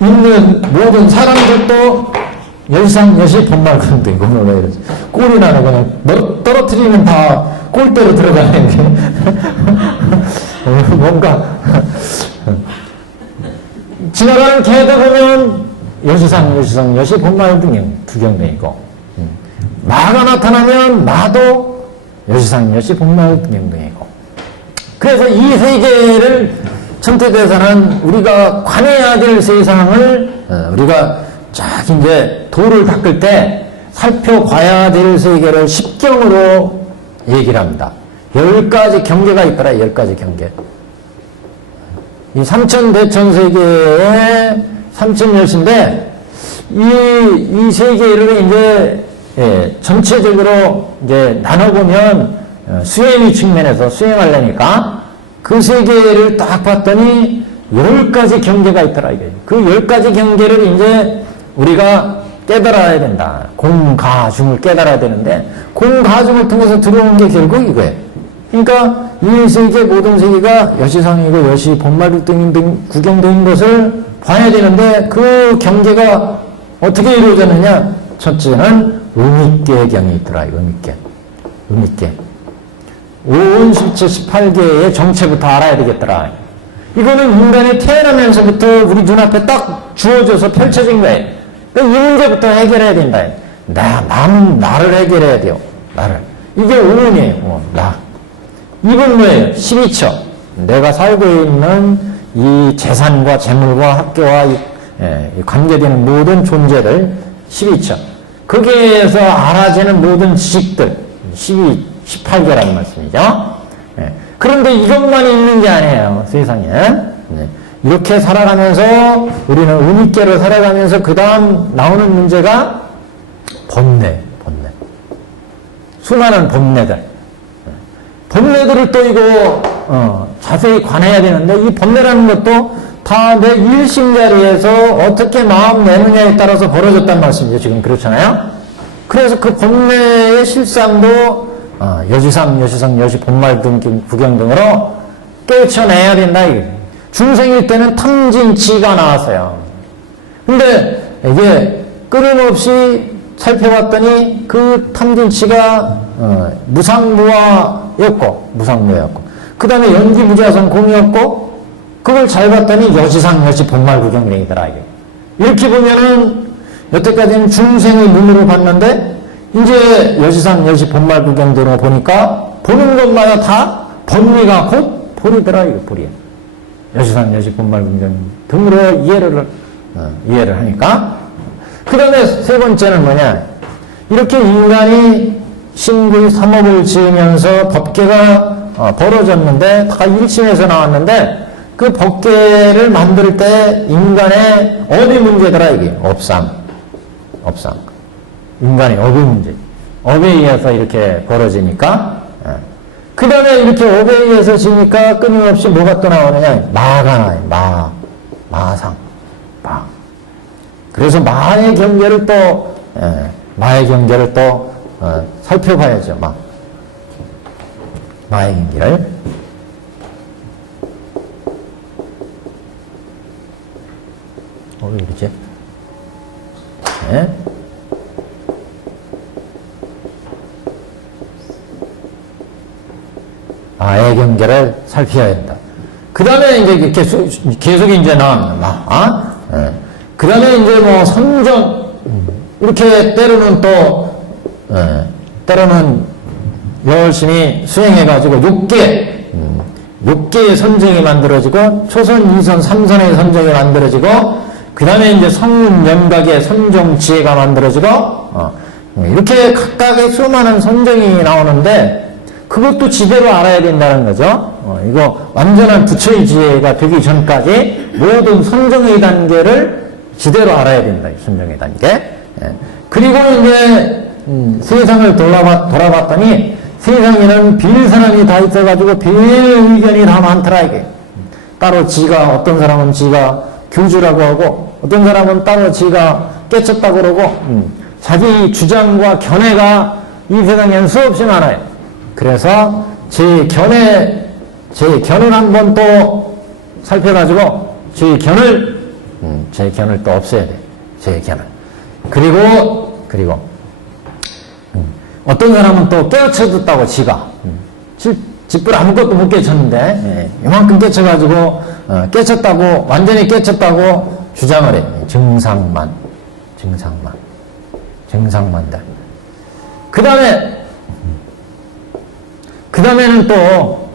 있는 모든 사람들도 여시상, 여시, 본말구경 등이구나. 왜 이러지? 꼴이 나네. 그냥 떨어뜨리면 다 꼴대로 들어가는 게 뭔가 지나가는 개도 보면 여시상, 여시성, 여시 본말구경 등이고 마가 나타나면 마도 여시상, 여시, 본말구경 등이고. 그래서 이 세계를 천태대사는 우리가 관해야 될 세상을 우리가 쫙 이제 도를 닦을 때 살펴봐야 될 세계를 십경으로 얘기를 합니다. 10가지 경계가 있더라. 10가지 경계. 이 삼천대천세계의 삼천여시인데 이 세계를 이제 전체적으로 이제 나눠보면 수행의 측면에서 수행하려니까 그 세계를 딱 봤더니 10가지 경계가 있더라. 이게. 그 10가지 경계를 이제 우리가 깨달아야 된다. 공가중을 깨달아야 되는데 공가중을 통해서 들어오는 게 결국 이거예요. 그러니까 이 세계 모든 세계가 여시상이고 여시 본말구경 등 구경된 것을 봐야 되는데 그 경계가 어떻게 이루어졌느냐? 첫째는 의미계경이 있더라. 의미계. 오온실체 18개의 정체부터 알아야 되겠더라. 이거는 인간이 태어나면서부터 우리 눈앞에 딱 주어져서 펼쳐진 거예요. 이 문제부터 해결해야 된다. 나를 해결해야 돼요. 나를. 이게 오온이에요. 나. 이건 뭐예요? 12처. 내가 살고 있는 이 재산과 재물과 학교와 관계되는 모든 존재를 12처. 거기에서 알아지는 모든 지식들, 18개라는 말씀이죠. 예. 그런데 이것만 있는 게 아니에요, 세상에. 네. 이렇게 살아가면서, 우리는 은익계로 살아가면서, 그 다음 나오는 문제가 번뇌. 수많은 번뇌들. 번뇌들을 또 이거, 자세히 관해야 되는데, 이 번뇌라는 것도 다 내 일심자리에서 어떻게 마음 내느냐에 따라서 벌어졌단 말씀이죠. 지금 그렇잖아요. 그래서 그 번뇌의 실상도 여지상, 여시, 본말 등 구경 등으로 깨쳐내야 된다. 중생일 때는 탐진치가 나왔어요. 근데 이게 끊임없이 살펴봤더니 그 탐진치가 무상무화였고 그 다음에 연기무자성 공이었고, 그걸 잘 봤더니 여지상, 여시, 본말 구경이더라. 이렇게 보면은 여태까지는 중생의 눈으로 봤는데, 이제 여지상, 여시, 본말 구경대로 보니까 보는 것마다 다 번뇌가 곧 보리더라. 보리. 여지상, 여시, 본말 구경 등으로 이해를 하니까. 그 다음에 세 번째는 뭐냐. 이렇게 인간이 신구의 삼업을 지으면서 법계가 벌어졌는데, 다 일심에서 나왔는데, 그 법계를 만들 때 인간의 업이 문제더라. 이게 업상. 인간의 업의 문제. 업에 의해서 이렇게 벌어지니까, 그 다음에 이렇게 업에 의해서 지니까 끊임없이 뭐가 또 나오느냐. 마가 나와요. 마상. 그래서 마의 경계를 또 살펴봐야죠. 마의 경계를. 왜 그러지? 네. 마의 경계를 살펴야 된다. 그 다음에 이제 계속 이제 나옵니다. 그 다음에 이제 뭐 선정, 이렇게 때로는 때로는 열심히 수행해가지고 6개의 선정이 만들어지고, 초선, 2선, 3선의 선정이 만들어지고, 그 다음에 이제 성문, 연각의 선정 지혜가 만들어지고, 이렇게 각각의 수많은 선정이 나오는데, 그것도 지대로 알아야 된다는 거죠. 이거 완전한 부처의 지혜가 되기 전까지 모든 선정의 단계를 지대로 알아야 된다. 이 선정의 단계. 그리고 이제 세상을 돌아봤더니 세상에는 빌 사람이 다 있어가지고 빌 의견이 다 많더라. 이게 따로 어떤 사람은 지가 교주라고 하고, 어떤 사람은 따로 지가 깨쳤다고 그러고, 자기 주장과 견해가 이 세상에는 수없이 많아요. 그래서 제 견해를 한번 또 살펴가지고 제 견을 또 없애야 돼. 제 견을. 그리고 어떤 사람은 또 깨우쳐졌다고 지가. 집불 아무것도 못 깨쳤는데 이만큼 깨쳐가지고 깨쳤다고, 완전히 깨쳤다고 주장을 해. 증상만들. 그 다음에는 또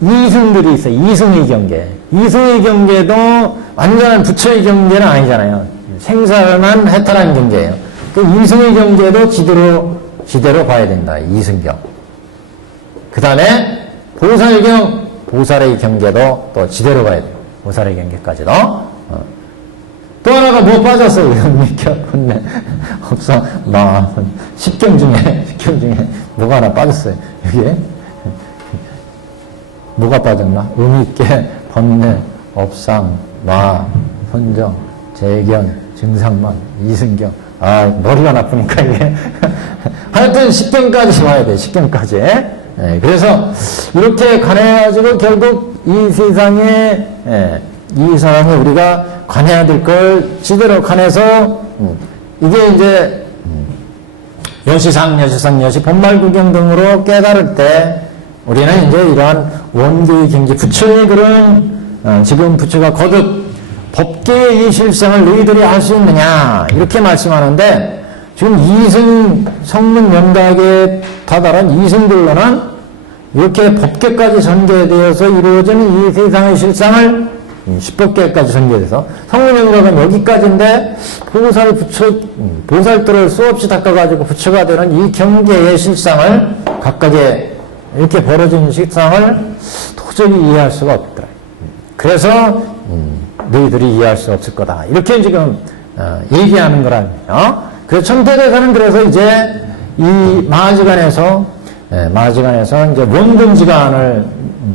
이승들이 있어요. 이승의 경계. 이승의 경계도 완전한 부처의 경계는 아니잖아요. 생사만 해탈한 경계예요. 그 이승의 경계도 지대로 봐야 된다. 이승경. 그 다음에 보살의 경계도 또 지대로 봐야 돼요. 보살의 경계까지도. 또 하나가 뭐 빠졌어요? 본래 없어. 십경 중에 뭐가 하나 빠졌어요. 여기에 뭐가 빠졌나? 의미있게 번뇌, 업상, 선정, 재견, 증상만, 이승경. 머리가 나쁘니까 이게. 하여튼 십경까지 와야 돼. 십경까지. 그래서 이렇게 관해가지고 결국 이 세상에 이 사람이 우리가 관해야 될 걸 지대로 관해서 이게 이제 여시상, 여시, 본말 구경 등으로 깨달을 때 우리는 이제 이러한 원교의 경지, 부처의 그런 지금 부처가 거듭 법계의 이 실상을 너희들이 알 수 있느냐 이렇게 말씀하는데, 지금 이승 성문 연각에 다다른 이승들로는 이렇게 법계까지 전개되어서 이루어지는 이 세상의 실상을 10법계까지 전개돼서 성문영락은 여기까지인데 보살들을 수없이 닦아가지고 부처가 되는 이 경계의 실상을 각각의 이렇게 벌어진 실상을 도저히 이해할 수가 없더라. 그래서 너희들이 이해할 수 없을 거다. 이렇게 지금 얘기하는 거라며. 그래서 천태대사는 그래서 이제 이 마하지간에서 이제 원본지간을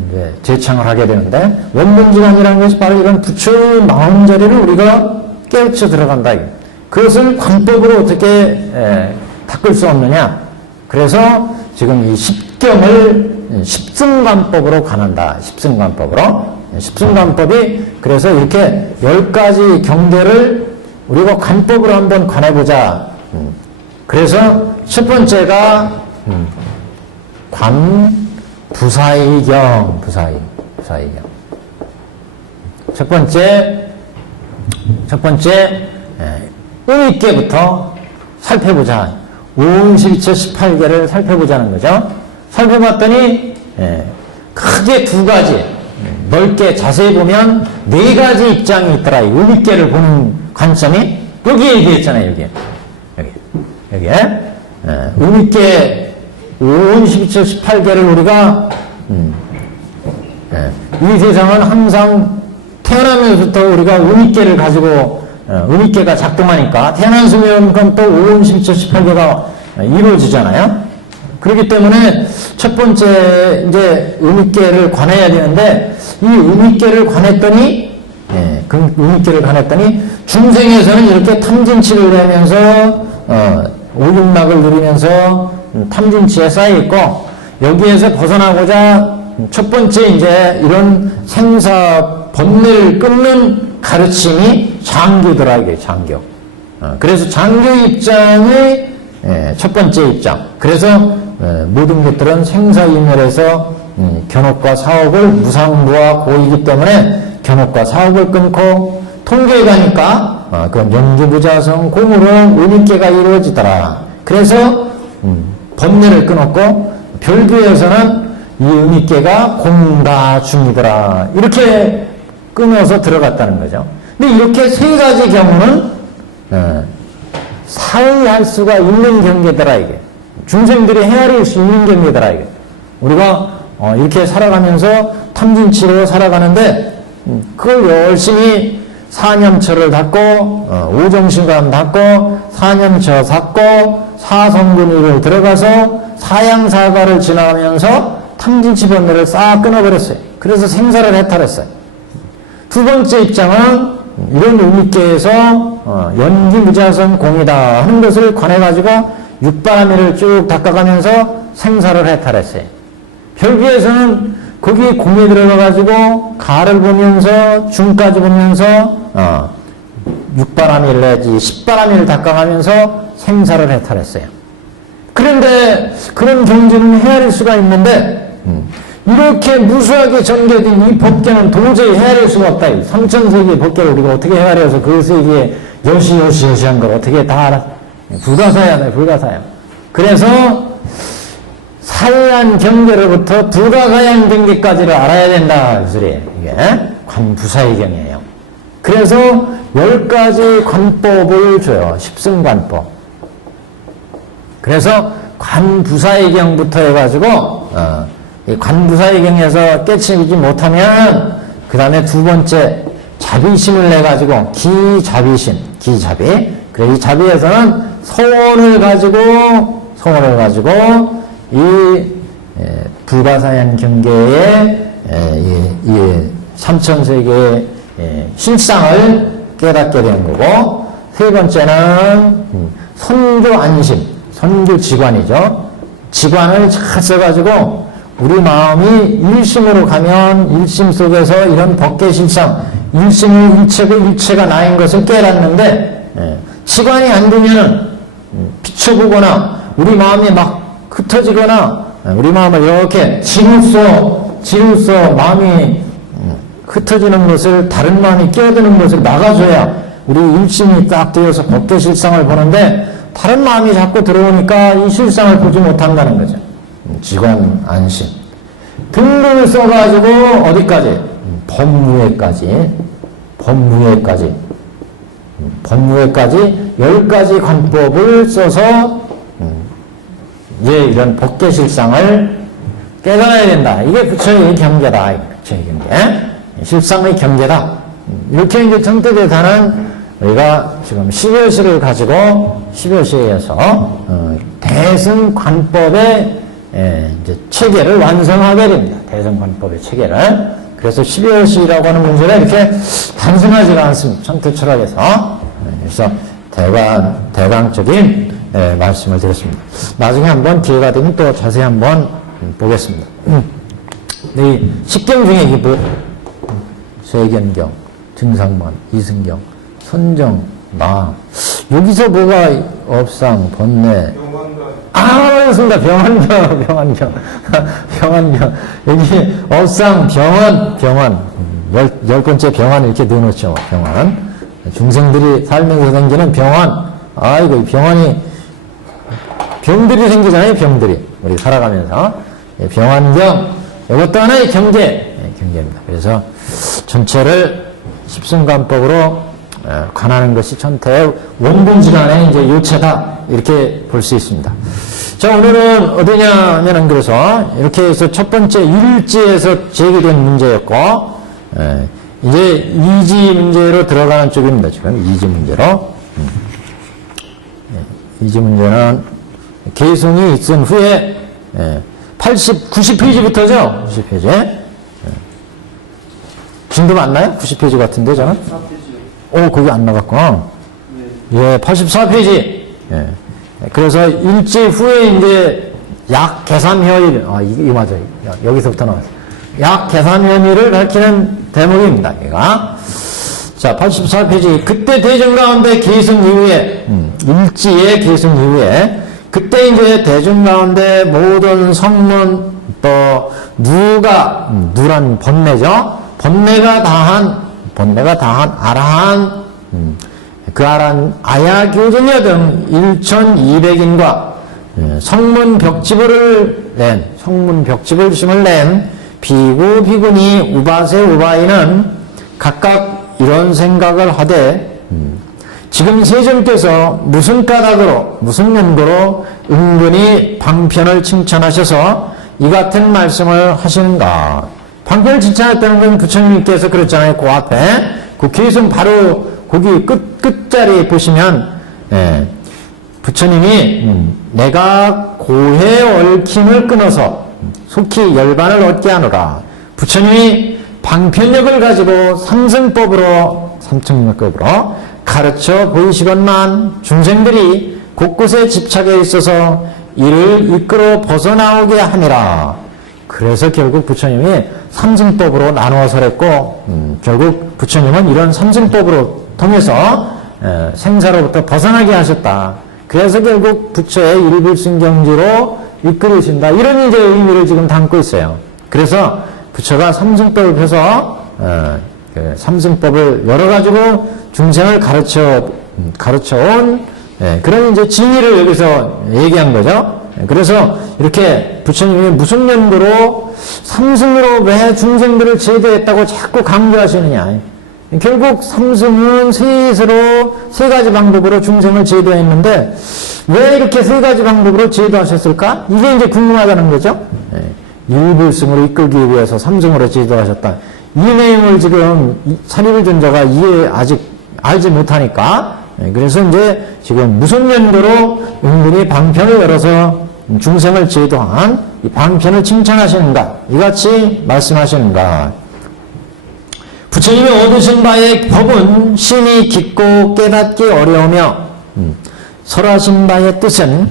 이제 제창을 하게 되는데, 원본지간이라는 것이 바로 이런 부처의 마음자리를 우리가 깨우쳐 들어간다. 그것을 관법으로 어떻게 닦을 수 없느냐. 그래서 지금 이 십경을 십승관법으로 관한다. 십승관법으로. 십승관법이 그래서 이렇게 10가지 경계를 우리가 관법으로 한번 관해보자. 그래서 첫 번째가 부사의경. 첫 번째 의익계부터 살펴보자. 오음실체 18개를 살펴보자는 거죠. 살펴봤더니 크게 두 가지, 넓게 자세히 보면 4가지 입장이 있더라. 이 의익계를 보는 관점이 여기에 얘기했잖아요. 여기에 의익계 5, 12, 18개를 우리가 이 세상은 항상 태어나면서부터 우리가 의익계를 가지고 의익계가 작동하니까 태어난 순간부터 또 5, 12, 18개가 이루어지잖아요. 그렇기 때문에 첫 번째 이제 의익계를 관해야 되는데, 이 의익계를 관했더니 그 의익계를 관했더니 중생에서는 이렇게 탐진치를 하면서 오육락을 누리면서 탐진치에 쌓여있고, 여기에서 벗어나고자 첫 번째 이제 이런 생사 번뇌를 끊는 가르침이 장교더라. 이게 장교. 그래서 장교 입장의 첫 번째 입장. 그래서 모든 것들은 생사이멸에서 견업과 사업을 무상무와 고이기 때문에 견업과 사업을 끊고 통계에 가니까 그 연기부자성 공으로 의익계가 이루어지더라. 그래서 번뇌를 끊었고 별교에서는 이 의익계가 공가 중이더라. 이렇게 끊어서 들어갔다는 거죠. 근데 이렇게 3가지 경우는 사의할 수가 있는 경계더라. 이게 중생들이 헤아릴 수 있는 경계더라. 이게 우리가 이렇게 살아가면서 탐진치로 살아가는데 그걸 열심히 사념처를 닦고 오정신관 닦고 사념처 닦고 사성근위를 들어가서 사양사가를 지나가면서 탐진치 번뇌를 싹 끊어버렸어요. 그래서 생사를 해탈했어요. 두 번째 입장은 이런 의익계에서 연기무자성 공이다 하는 것을 관해가지고 육바라밀을 쭉 닦아가면서 생사를 해탈했어요. 별기에서는 거기 공에 들어가가지고 가를 보면서 중까지 보면서 육바라밀 내지 십바라밀을 닦아가면서 생사를 해탈했어요. 그런데 그런 경지는 헤아릴 수가 있는데 이렇게 무수하게 전개된 이 법계는 도저히 헤아릴 수가 없다. 3000세기의 법계를 우리가 어떻게 헤아려서 그 세기에 여시한 걸 어떻게 다 알아? 불가사야네, 불가사야. 그래서 사회한 경계로부터 불가사양 경계까지를 알아야 된다. 그 소리예요. 이게 관부사의 경이에요. 그래서 10가지 관법을 줘요. 십승관법. 그래서 관부사의 경부터 해가지고 이 관부사의경에서 깨치지 못하면 그 다음에 두 번째 자비심을 내가지고 기자비. 그래 이 자비에서는 서원을 가지고 이 불가사양 경계의 이 3000세계의 실상을 깨닫게 된 거고, 세 번째는 선교 안심, 선교 지관이죠. 지관을 잘 써가지고 우리 마음이 일심으로 가면 일심 속에서 이런 법계실상, 일심이 일체고 일체가 나인 것을 깨닫는데, 지관이 안 되면 비춰보거나 우리 마음이 막 흩어지거나 우리 마음을 이렇게 지루써 마음이 흩어지는 것을, 다른 마음이 끼어드는 것을 막아줘야 우리 일심이 딱 되어서 법계실상을 보는데, 다른 마음이 자꾸 들어오니까 이 실상을 보지 못한다는 거죠. 지관 안심. 등등을 써가지고 어디까지? 법무회까지 10가지 관법을 써서 이제 이런 법계실상을 깨달아야 된다. 이게 부처의 경계다. 부처의 경계. 실상의 경계다. 이렇게 이제 전태대사는 우리가 지금 12여시를 가지고 12여시에서 대승관법의 이제 체계를 완성하게 됩니다. 대승관법의 체계를. 그래서 12여시라고 하는 문제가 이렇게 단순하지가 않습니다. 천태철학에서. 그래서 대강적인 말씀을 드렸습니다. 나중에 한번 기회가 되면 또 자세히 한번 보겠습니다. 이 식경 중에 이 세견경, 등상만, 이승경, 선정, 나 여기서 뭐가 업상, 번뇌 맞습니다. 병환경 여기 업상, 병원 10번째 병환 이렇게 넣어놓죠. 병환 중생들이 살면서 생기는 병환 이거 병환이 병들이 생기잖아요. 병들이 우리 살아가면서 병환경 이것도 하나의 경계입니다. 그래서 전체를 십승관법으로 관하는 것이 천태의 원본질환의 이제 요체다 이렇게 볼 수 있습니다. 자, 오늘은 어디냐면은 그래서 이렇게 해서 첫 번째 일지에서 제기된 문제였고 이제 이지 문제로 들어가는 쪽입니다. 지금 이지 문제로 이지 문제는 개성이 있은 후에 90페이지부터죠. 90페이지. 진도 맞나요? 90페이지 같은데 저는? 84페이지요. 거기 안 나갔구나. 예, 84페이지. 예. 그래서 일지 후에 이제 약 계산현일, 이게 맞아요. 여기서부터 나왔어요. 약 계산현일을 밝히는 대목입니다. 얘가. 자, 84페이지. 그때 대중 가운데 계승 이후에, 일지의 계승 이후에, 그때 이제 대중 가운데 모든 성문, 또, 누란 번뇌죠? 번뇌가 다한 아라한, 그 아라한 아야교전여 등 1200인과 성문 벽집을 심을 낸 비구, 비구니, 우바세, 우바이는 각각 이런 생각을 하되, 지금 세존께서 무슨 까닭으로, 무슨 연고로 은근히 방편을 칭찬하셔서 이 같은 말씀을 하시는가. 방편을 칭찬했다는 건 부처님께서 그랬잖아요. 그 앞에. 그 계승 바로 거기 끝자리에 보시면, 부처님이 내가 고해 얽힘을 끊어서 속히 열반을 얻게 하노라. 부처님이 방편력을 가지고 삼승법으로 가르쳐 보이시건만 중생들이 곳곳에 집착해 있어서 이를 이끌어 벗어나오게 함이라. 그래서 결국 부처님이 삼승법으로 나누어서 했고 결국 부처님은 이런 삼승법으로 통해서 생사로부터 벗어나게 하셨다. 그래서 결국 부처의 일불승경지로 이끌으신다. 이런 이제 의미를 지금 담고 있어요. 그래서 부처가 삼승법을 펴서 그 삼승법을 열어가지고 중생을 가르쳐온 그런 이제 진리를 여기서 얘기한 거죠. 그래서 이렇게 부처님이 무슨 연구로 삼승으로 왜 중생들을 제도했다고 자꾸 강조하시느냐. 결국 삼승은 세 가지 방법으로 중생을 제도했는데 왜 이렇게 세 가지 방법으로 제도하셨을까? 이게 이제 궁금하다는 거죠. 일불승으로 이끌기 위해서 삼승으로 제도하셨다. 이 내용을 지금 사리불존자가 아직 알지 못하니까 그래서 이제 지금 무슨 연도로 은근히 방편을 열어서 중생을 제도한 이 방편을 칭찬하시는가 이같이 말씀하시는가. 부처님이 얻으신 바의 법은 심히 깊고 깨닫기 어려우며 설하신 바의 뜻은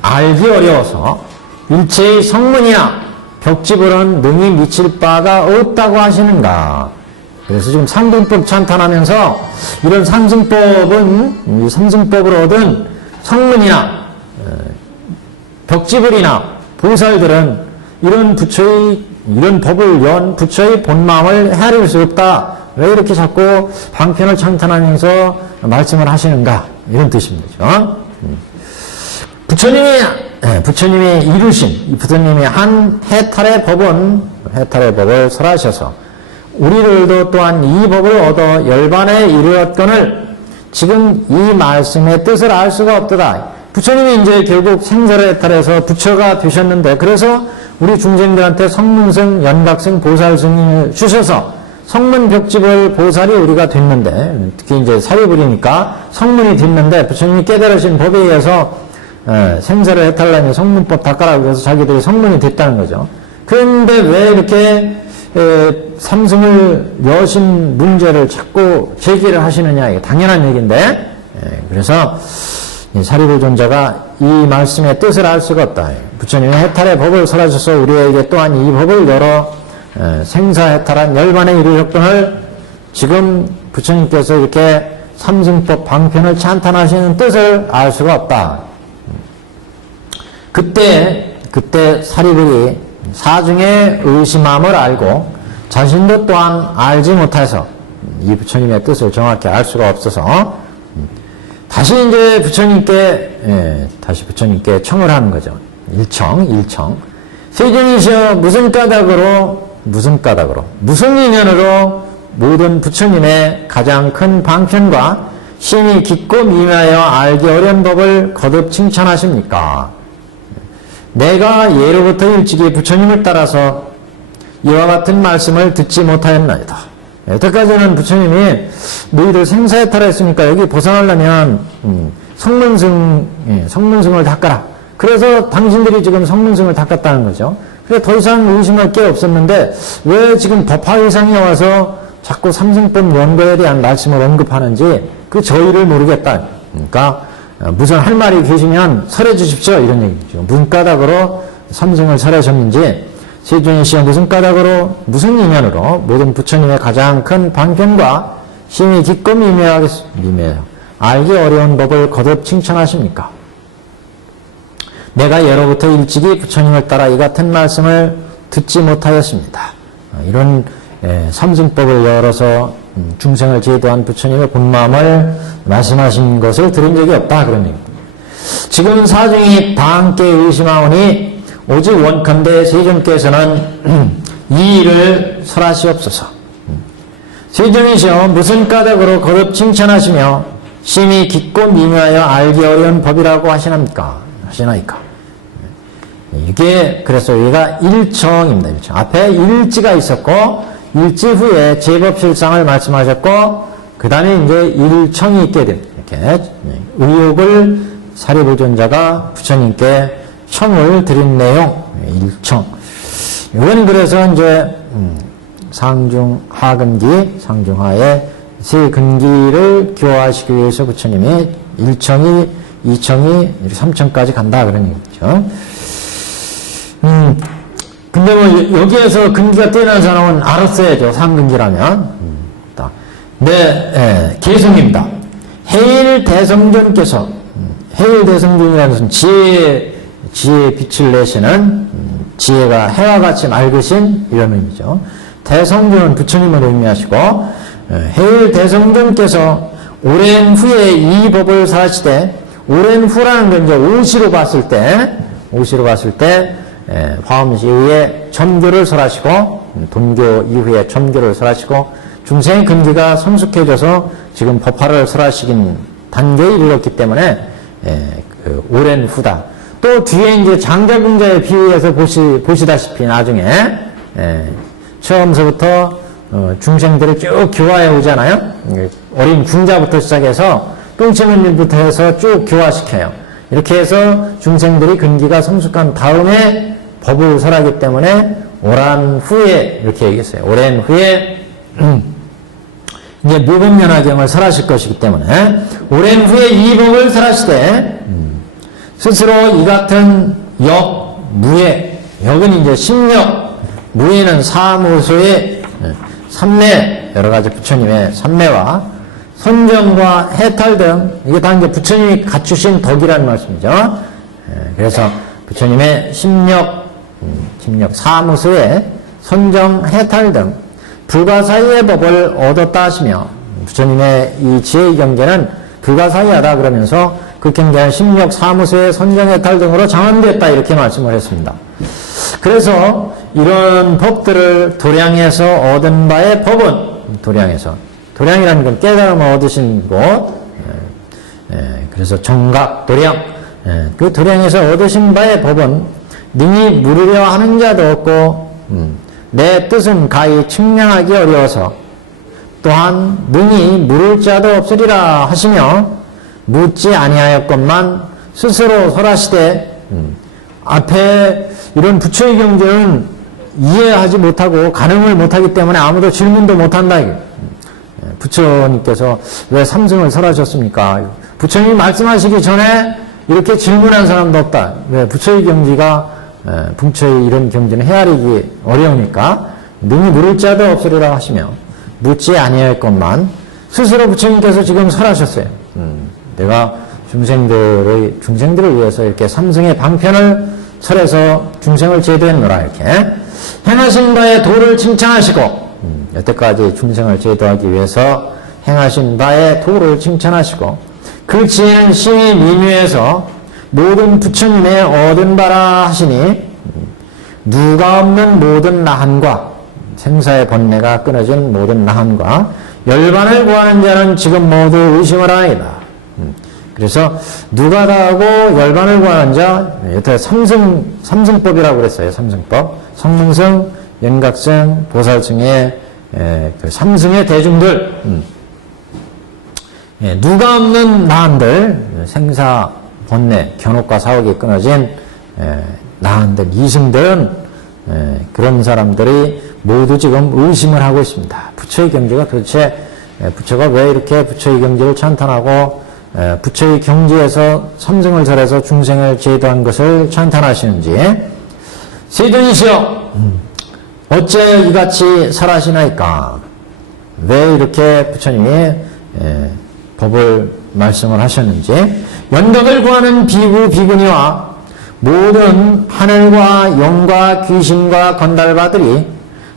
알기 어려워서 일체의 성문이나 벽집으로는 능히 미칠 바가 없다고 하시는가. 그래서 지금 상등법 찬탄하면서 이런 삼승법은 삼승법으로 얻은 성문이나 벽지불이나 보살들은 이런 법을 연 부처의 본마음을 헤아릴 수 없다. 왜 이렇게 자꾸 방편을 창탄하면서 말씀을 하시는가 이런 뜻입니다. 부처님이 부처님이 이루신, 부처님이 한 해탈의 법을 설하셔서 우리들도 또한 이 법을 얻어 열반에 이르렀거늘 지금 이 말씀의 뜻을 알 수가 없도다. 부처님이 이제 결국 생사를 해탈해서 부처가 되셨는데, 그래서 우리 중생들한테 성문승, 연각승, 보살승을 주셔서 성문벽집을 보살이 우리가 됐는데, 특히 이제 사리불이니까 성문이 됐는데, 부처님이 깨달으신 법에 의해서 생사를 해탈하면 성문법 닦아라고 해서 자기들이 성문이 됐다는 거죠. 그런데 왜 이렇게 삼승을 여신 문제를 자꾸 제기를 하시느냐, 이게 당연한 얘기인데, 그래서 사리불 존자가 이 말씀의 뜻을 알 수가 없다. 부처님이 해탈의 법을 설하셔서 우리에게 또한 이 법을 열어 생사해탈한 열반의 이르셨건을 지금 부처님께서 이렇게 삼승법 방편을 찬탄하시는 뜻을 알 수가 없다. 그때 사리불이 사중의 의심함을 알고 자신도 또한 알지 못해서 이 부처님의 뜻을 정확히 알 수가 없어서 다시 이제 부처님께 청을 하는 거죠. 일청. 세존이시여 무슨 까닭으로, 무슨 인연으로 모든 부처님의 가장 큰 방편과 심히 깊고 미묘하여 알기 어려운 법을 거듭 칭찬하십니까? 내가 예로부터 일찍이 부처님을 따라서 이와 같은 말씀을 듣지 못하였나이다. 여태까지는 부처님이 너희들 생사해탈했으니까 여기 보상하려면 성문승을 닦아라. 그래서 당신들이 지금 성문승을 닦았다는 거죠. 그래 더 이상 의심할 게 없었는데 왜 지금 법화의상에 와서 자꾸 삼승법 연거에 대한 말씀을 언급하는지 그 저희를 모르겠다. 그러니까 무슨 할 말이 계시면 설해 주십시오, 이런 얘기죠. 무슨 까닭으로 삼승을 설하셨는지, 세존이시여 무슨 까닭으로, 무슨 인연으로 모든 부처님의 가장 큰 방편과 심히 깊고 미묘하게 알기 어려운 법을 거듭 칭찬하십니까? 내가 예로부터 일찍이 부처님을 따라 이 같은 말씀을 듣지 못하였습니다. 이런 삼승법을 열어서 중생을 제도한 부처님의 본마음을 말씀하신 것을 들은 적이 없다, 그런 얘기입니다. 지금 사중이 다 함께 의심하오니 오직 원컨대 세존께서는 이 일을 설하시옵소서. 세존이시여 무슨 까닭으로 거듭 칭찬하시며 심히 깊고 미묘하여 알기 어려운 법이라고 하시나이까? 이게 그래서 여기가 일청입니다. 일청. 앞에 일지가 있었고 일지 후에 제법실상을 말씀하셨고 그 다음에 이제 일청이 있게 됩니다. 이렇게 의욕을 사리불 존자가 부처님께 청을 드린 내용, 일청. 이건 그래서 이제 상중하근기, 상중하의 세 근기를 교화하시기 위해서 부처님이 1청이, 2청이, 3청까지 간다, 그런 얘기죠. 근데 뭐 여기에서 근기가 뛰어난 사람은 알았어야죠, 상근기라면. 네, 계승입니다. 해일 대성전께서, 해일 대성전이라는 것은 지혜의 빛을 내시는, 지혜가 해와 같이 맑으신 이런 의미죠. 대성전은 부처님을 의미하시고, 해일 대성전께서 오랜 후에 이 법을 설하시되, 오랜 후라는 건 이제 오시로 봤을 때, 화엄시 이후에 점교를 설하시고, 돈교 이후에 점교를 설하시고, 중생의 근기가 성숙해져서 지금 법화를 설하시긴 단계에 이르렀기 때문에, 오랜 후다. 또 뒤에 이제 장자궁자에 비유해서 보시다시피 나중에, 처음서부터 중생들을 쭉 교화해 오잖아요. 어린 궁자부터 시작해서 똥치는 일부터 해서 쭉 교화시켜요. 이렇게 해서 중생들이 근기가 성숙한 다음에 법을 설하기 때문에 오란 후에 이렇게 얘기했어요. 오랜 후에 이제 묘법연화경을 설하실 것이기 때문에 오랜 후에 이 법을 설하시되 스스로 이 같은 역, 무예, 역은 이제 심력, 무예는 사무소의 삼매, 여러 가지 부처님의 삼매와 선정과 해탈 등, 이게 다 이제 부처님이 갖추신 덕이라는 말씀이죠. 그래서 부처님의 심력 사무소의 선정, 해탈 등 불가사의의 법을 얻었다 하시며, 부처님의 이 지혜의 경계는 불가사의하다 그러면서 극행대한 심력, 사무소의 선정해탈 등으로 장언됐다 이렇게 말씀을 했습니다. 그래서 이런 법들을 도량에서 얻은 바의 법은 도량이라는 건 깨달음을 얻으신 곳, 그래서 정각, 도량, 그 도량에서 얻으신 바의 법은 능히 물으려 하는 자도 없고 내 뜻은 가히 측량하기 어려워서 또한 능히 물을 자도 없으리라 하시며 묻지 아니하였건만 스스로 설하시되 앞에 이런 부처의 경제는 이해하지 못하고 가늠을 못하기 때문에 아무도 질문도 못한다. 부처님께서 왜 삼승을 설하셨습니까? 부처님이 말씀하시기 전에 이렇게 질문한 사람도 없다. 왜 부처의 경지가 부처의 이런 경지는 헤아리기 어려우니까 능히 물을 자도 없으리라 하시며 묻지 아니하였건만 스스로 부처님께서 지금 설하셨어요. 내가 중생들을 위해서 이렇게 삼승의 방편을 설해서 중생을 제도했노라 이렇게 행하신 바의 도를 칭찬하시고 여태까지 중생을 제도하기 위해서 행하신 바의 도를 칭찬하시고 그 지혜는 심히 미묘해서 모든 부처님의 얻은 바라 하시니 누가 없는 모든 나한과 생사의 번뇌가 끊어진 모든 나한과 열반을 구하는 자는 지금 모두 의심을 하나이다. 그래서 누가 다하고 열반을 구하는 자, 여태 삼승법이라고 그랬어요. 삼승법. 성문승, 연각승, 보살승의 그 삼승의 대중들, 누가 없는 나한들, 생사, 번뇌, 견혹과 사옥이 끊어진 나한들, 이승들은 그런 사람들이 모두 지금 의심을 하고 있습니다. 부처의 경지가 도대체 부처가 왜 이렇게 부처의 경지를 찬탄하고 부처의 경지에서 삼승을 설해서 중생을 제도한 것을 찬탄하시는지 세존이시여 어째 이같이 설하시나이까? 왜 이렇게 부처님이 법을 말씀을 하셨는지 연덕을 구하는 비구 비구니와 모든 하늘과 영과 귀신과 건달바들이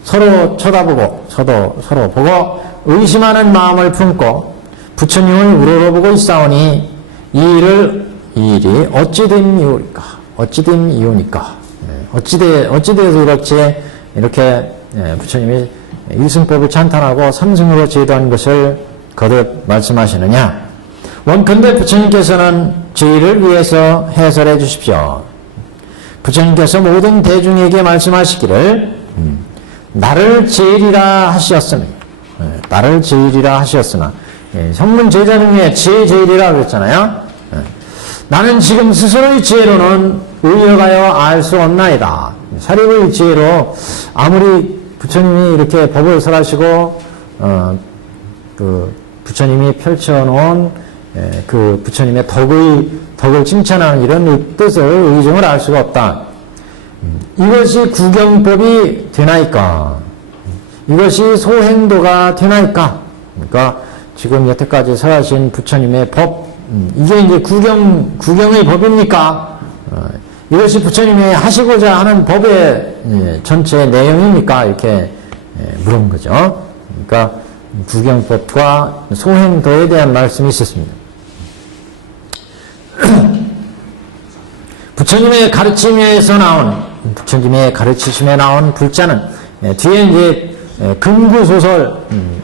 서로 쳐다보고 서로 보고 의심하는 마음을 품고 부처님을 우러러보고 있사오니 이 일이 어찌된 이유니까? 어찌되어서 이렇게 부처님이 일승법을 찬탄하고 삼승으로 제도한 것을 거듭 말씀하시느냐? 원컨대 부처님께서는 저희를 위해서 해설해 주십시오. 부처님께서 모든 대중에게 말씀하시기를 나를 제일이라 하셨으나 성문 제자 중에 제일이라 그랬잖아요. 나는 지금 스스로의 지혜로는 의역하여 알 수 없나이다. 사립의 지혜로 아무리 부처님이 이렇게 법을 설하시고 그 부처님이 펼쳐놓은 그 부처님의 덕을 칭찬하는 이런 뜻을 의정을 알 수가 없다. 이것이 구경법이 되나이까? 이것이 소행도가 되나이까? 그러니까 지금 여태까지 설하신 부처님의 법, 이게 이제 구경의 법입니까? 이것이 부처님이 하시고자 하는 법의 전체 내용입니까? 이렇게 물은 거죠. 그러니까 구경법과 소행도에 대한 말씀이 있었습니다. 부처님의 가르치심에 나온 불자는 뒤에 이제 금구소설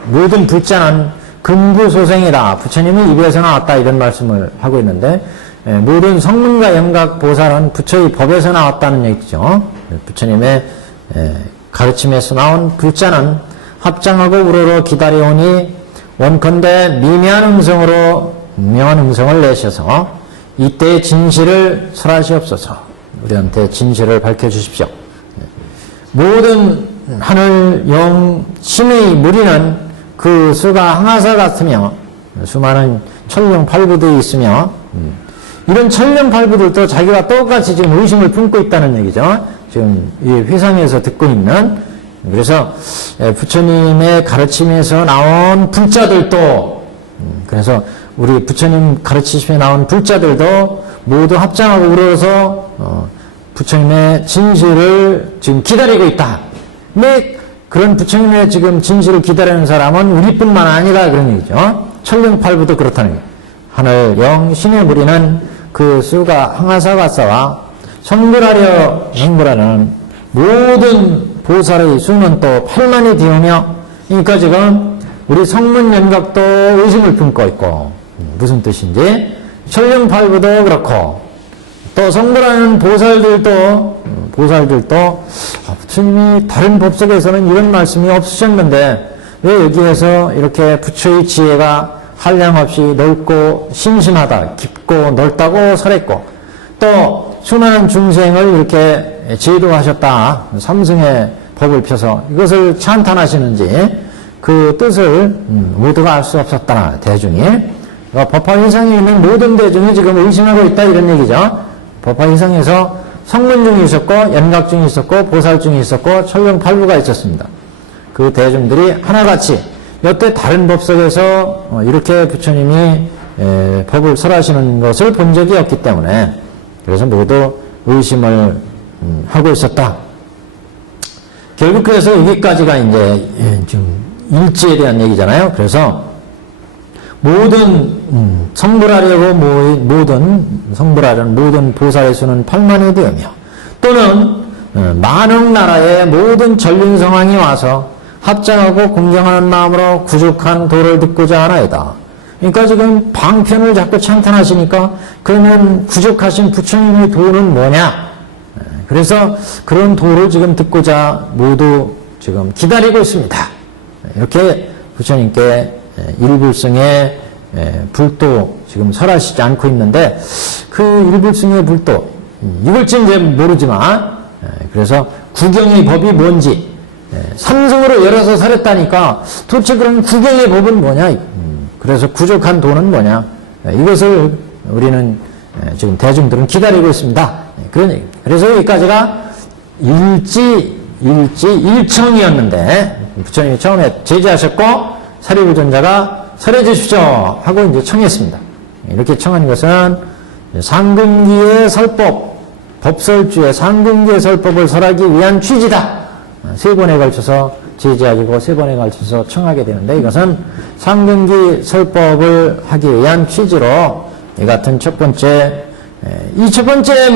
모든 불자는 금구소생이다. 부처님이 입에서 나왔다 이런 말씀을 하고 있는데 모든 성문과 영각 보살은 부처의 법에서 나왔다는 얘기죠. 부처님의 가르침에서 나온 불자는 합장하고 우러러 기다려오니 원컨대 미묘한 음성으로 분명한 음성을 내셔서 이때의 진실을 설하시옵소서. 우리한테 진실을 밝혀주십시오. 모든 하늘, 영, 심의 무리는 그 수가 항아사 같으며 수많은 천령팔부들이 있으며 이런 천령팔부들도 자기가 똑같이 지금 의심을 품고 있다는 얘기죠. 지금 이 회상에서 듣고 있는. 그래서 부처님의 가르침에서 나온 불자들도 그래서 우리 부처님 가르치심에 나온 불자들도 모두 합장하고 우러러서 부처님의 진실을 지금 기다리고 있다. 근데 그런 부처님의 지금 진실을 기다리는 사람은 우리뿐만 아니라 그런 얘기죠. 천령팔부도 그렇다는 얘기죠. 하늘 영 신의 무리는 그 수가 항하사가 싸와 성불하는 모든 보살의 수는 또 8만이 되오며, 그러니까 지금 우리 성문연각도 의심을 품고 있고, 무슨 뜻인지 천령팔부도 그렇고, 또 성불하는 보살들도 부처님이 다른 법석에서는 이런 말씀이 없으셨는데 왜 여기에서 이렇게 부처의 지혜가 한량없이 넓고 심심하다, 깊고 넓다고 설했고, 또 수많은 중생을 이렇게 제도하셨다, 삼승의 법을 펴서 이것을 찬탄하시는지 그 뜻을 모두가 알 수 없었다, 대중이. 법화회상에 있는 모든 대중이 지금 의심하고 있다, 이런 얘기죠. 법화회상에서 성문 중이 있었고, 연각 중이 있었고, 보살 중이 있었고, 천령팔부가 있었습니다. 그 대중들이 하나같이 여태 다른 법석에서 이렇게 부처님이 법을 설하시는 것을 본 적이 없기 때문에, 그래서 모두 의심을 하고 있었다. 결국 그래서 여기까지가 이제 좀 일지에 대한 얘기잖아요. 그래서 모든 성불하려는 모든 보살의 수는 8만이 되며, 또는 만억 나라의 모든 전륜성왕이 와서 합장하고 공경하는 마음으로 구죽한 도를 듣고자 하나이다. 그러니까 지금 방편을 자꾸 창탄하시니까 그러면 구죽하신 부처님의 도는 뭐냐? 그래서 그런 도를 지금 듣고자 모두 지금 기다리고 있습니다. 이렇게 부처님께 일불승의 불도 지금 설하시지 않고 있는데, 그 일불승의 불도 이걸지 이제 모르지만, 그래서 구경의 법이 뭔지 삼성으로 열어서 설했다니까 도대체 그럼 구경의 법은 뭐냐, 그래서 구족한 도는 뭐냐, 이것을 우리는 지금 대중들은 기다리고 있습니다. 그래서 여기까지가 일청이었는데, 부처님이 처음에 제지하셨고 사리부전자가 설해 주십시오 하고 이제 청했습니다. 이렇게 청한 것은 상근기의 설법, 법설주의 상근기의 설법을 설하기 위한 취지다. 세 번에 걸쳐서 제지하고 세 번에 걸쳐서 청하게 되는데, 이것은 상근기 설법을 하기 위한 취지로 이 같은 첫 번째, 이 첫 번째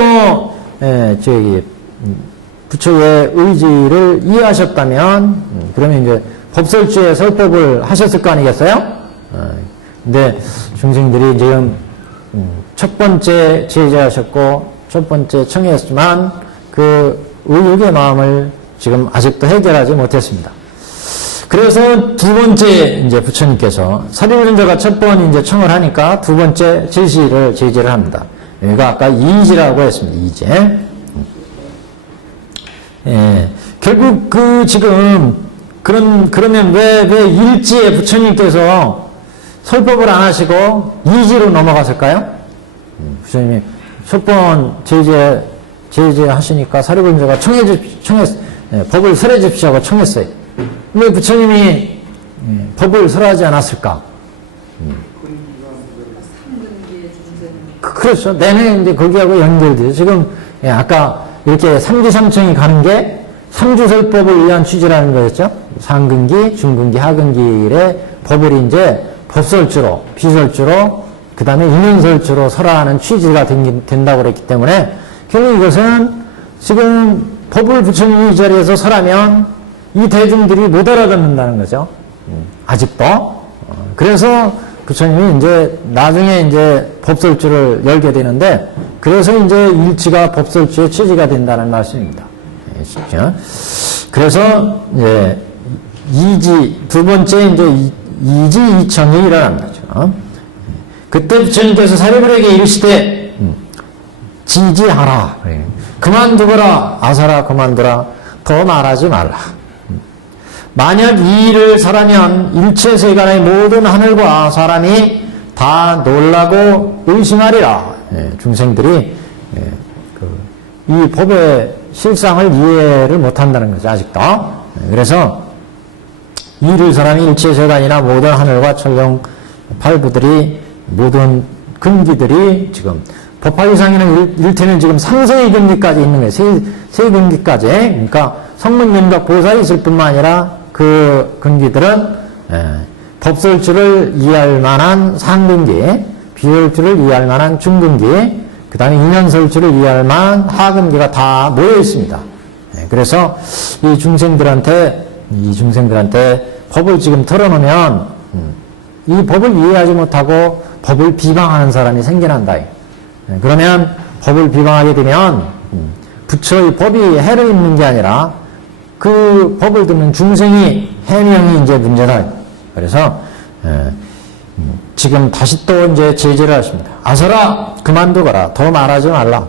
부처의 의지를 이해하셨다면, 그러면 이제 법설주의 설법을 하셨을 거 아니겠어요? 근데 중생들이 지금 첫 번째 제지하셨고 첫 번째 청했지만 그 의욕의 마음을 지금 아직도 해결하지 못했습니다. 그래서 두 번째 이제 부처님께서 사리부전자가 첫 번 이제 청을 하니까 두 번째 제지를 합니다. 여기가 아까 이지라고 했습니다. 이제. 결국 그 지금 그러면 왜 일지에 부처님께서 설법을 안 하시고 이지로 넘어갔을까요? 부처님이 첫 번 제지하시니까 사리부전자가 법을 설해 주십시오 하고 청했어요. 왜 부처님이 법을 설하지 않았을까? 그렇죠. 내내 이제 거기하고 연결돼요. 지금 아까 이렇게 삼주삼청이 가는 게 삼주설법을 위한 취지라는 거였죠. 상근기, 중근기, 하근기의 법을 이제 법설주로, 비설주로, 그 다음에 인연설주로 설하는 취지가 된다고 그랬기 때문에, 결국 이것은 지금 법을 부처님이 이 자리에서 설하면 이 대중들이 못 알아듣는다는 거죠. 아직도. 그래서 부처님이 이제 나중에 이제 법설주를 열게 되는데, 그래서 이제 일치가 법설주의 취지가 된다는 말씀입니다. 그래서 이제 두 번째 이제 이지 이청이 일어난 거죠. 그때 부처님께서 사리불에게 이르시되 지지하라, 그만두거라, 아사라 그만두라, 더 말하지 말라. 만약 이 일을 설하면 일체 세간의 모든 하늘과 사람이 다 놀라고 의심하리라. 중생들이 이 법의 실상을 이해를 못한다는 거죠, 아직도. 그래서 이 일을 설하면 일체 세간이나 모든 하늘과 천령 팔부들이, 모든 근기들이 지금 법화유상에는 이를테면 지금 상승의 근기까지 있는 거예요. 세 근기까지. 그러니까 성문연각 보살이 있을 뿐만 아니라 그 근기들은 법설주를 이해할 만한 상근기, 비설주를 이해할 만한 중근기, 그 다음에 인연설주를 이해할 만한 하근기가 다 모여 있습니다. 그래서 이 중생들한테 법을 지금 털어놓으면 이 법을 이해하지 못하고 법을 비방하는 사람이 생겨난다. 그러면 법을 비방하게 되면 부처의 법이 해를 입는 게 아니라 그 법을 듣는 중생이 해명이 이제 문제다. 그래서 지금 다시 또 이제 제재를 하십니다. 아서라 그만두거라. 더 말하지 말라.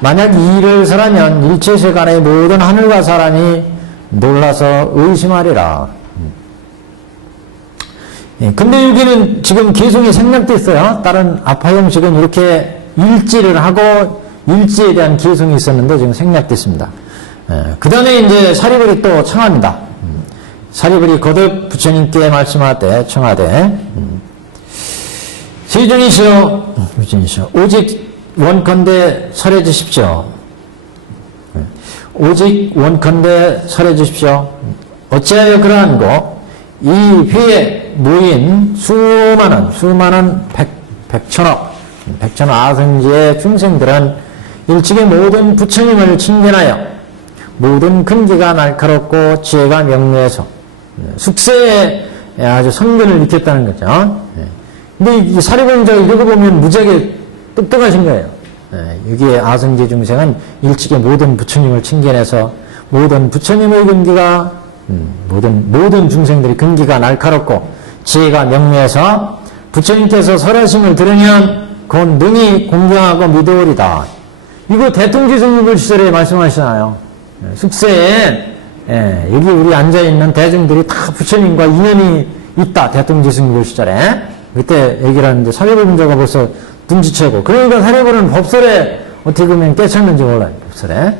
만약 이 일을 설하면 일체세간의 모든 하늘과 사람이 놀라서 의심하리라. 근데 여기는 지금 개성이 생략됐어요. 다른 아파 형식은 이렇게 일지를 하고 일지에 대한 개성이 있었는데 지금 생략됐습니다. 그 다음에 이제 사리불이 또 청합니다. 사리불이 거듭 부처님께 말씀하되 청하되 세존이시여 오직 원컨대 설해 주십시오. 오직 원컨대 설해 주십시오. 어찌하여 그러한고 이 회에 모인 수많은 백천억 아성지의 중생들은 일찍이 모든 부처님을 칭견하여 모든 근기가 날카롭고 지혜가 명료해서 숙세에 아주 성견을 익혔다는 거죠. 근데 이 사리불자가 읽어보면 무지하게 똑똑하신 거예요. 여기에 아성지 중생은 일찍이 모든 부처님을 칭견해서 모든 부처님의 근기가 모든 중생들이 근기가 날카롭고 지혜가 명료해서 부처님께서 설하심을 들으면 곧 능히 공경하고 믿으리다. 이거 대통지승육을 시절에 말씀하시잖아요. 숙세에 여기 우리 앉아있는 대중들이 다 부처님과 인연이 있다. 대통지승육을 시절에 그때 얘기를 하는데 사리불자가 벌써 눈치채고 그러니까 사리불은 법설에 어떻게 보면 깨쳤는지 몰라요. 법설에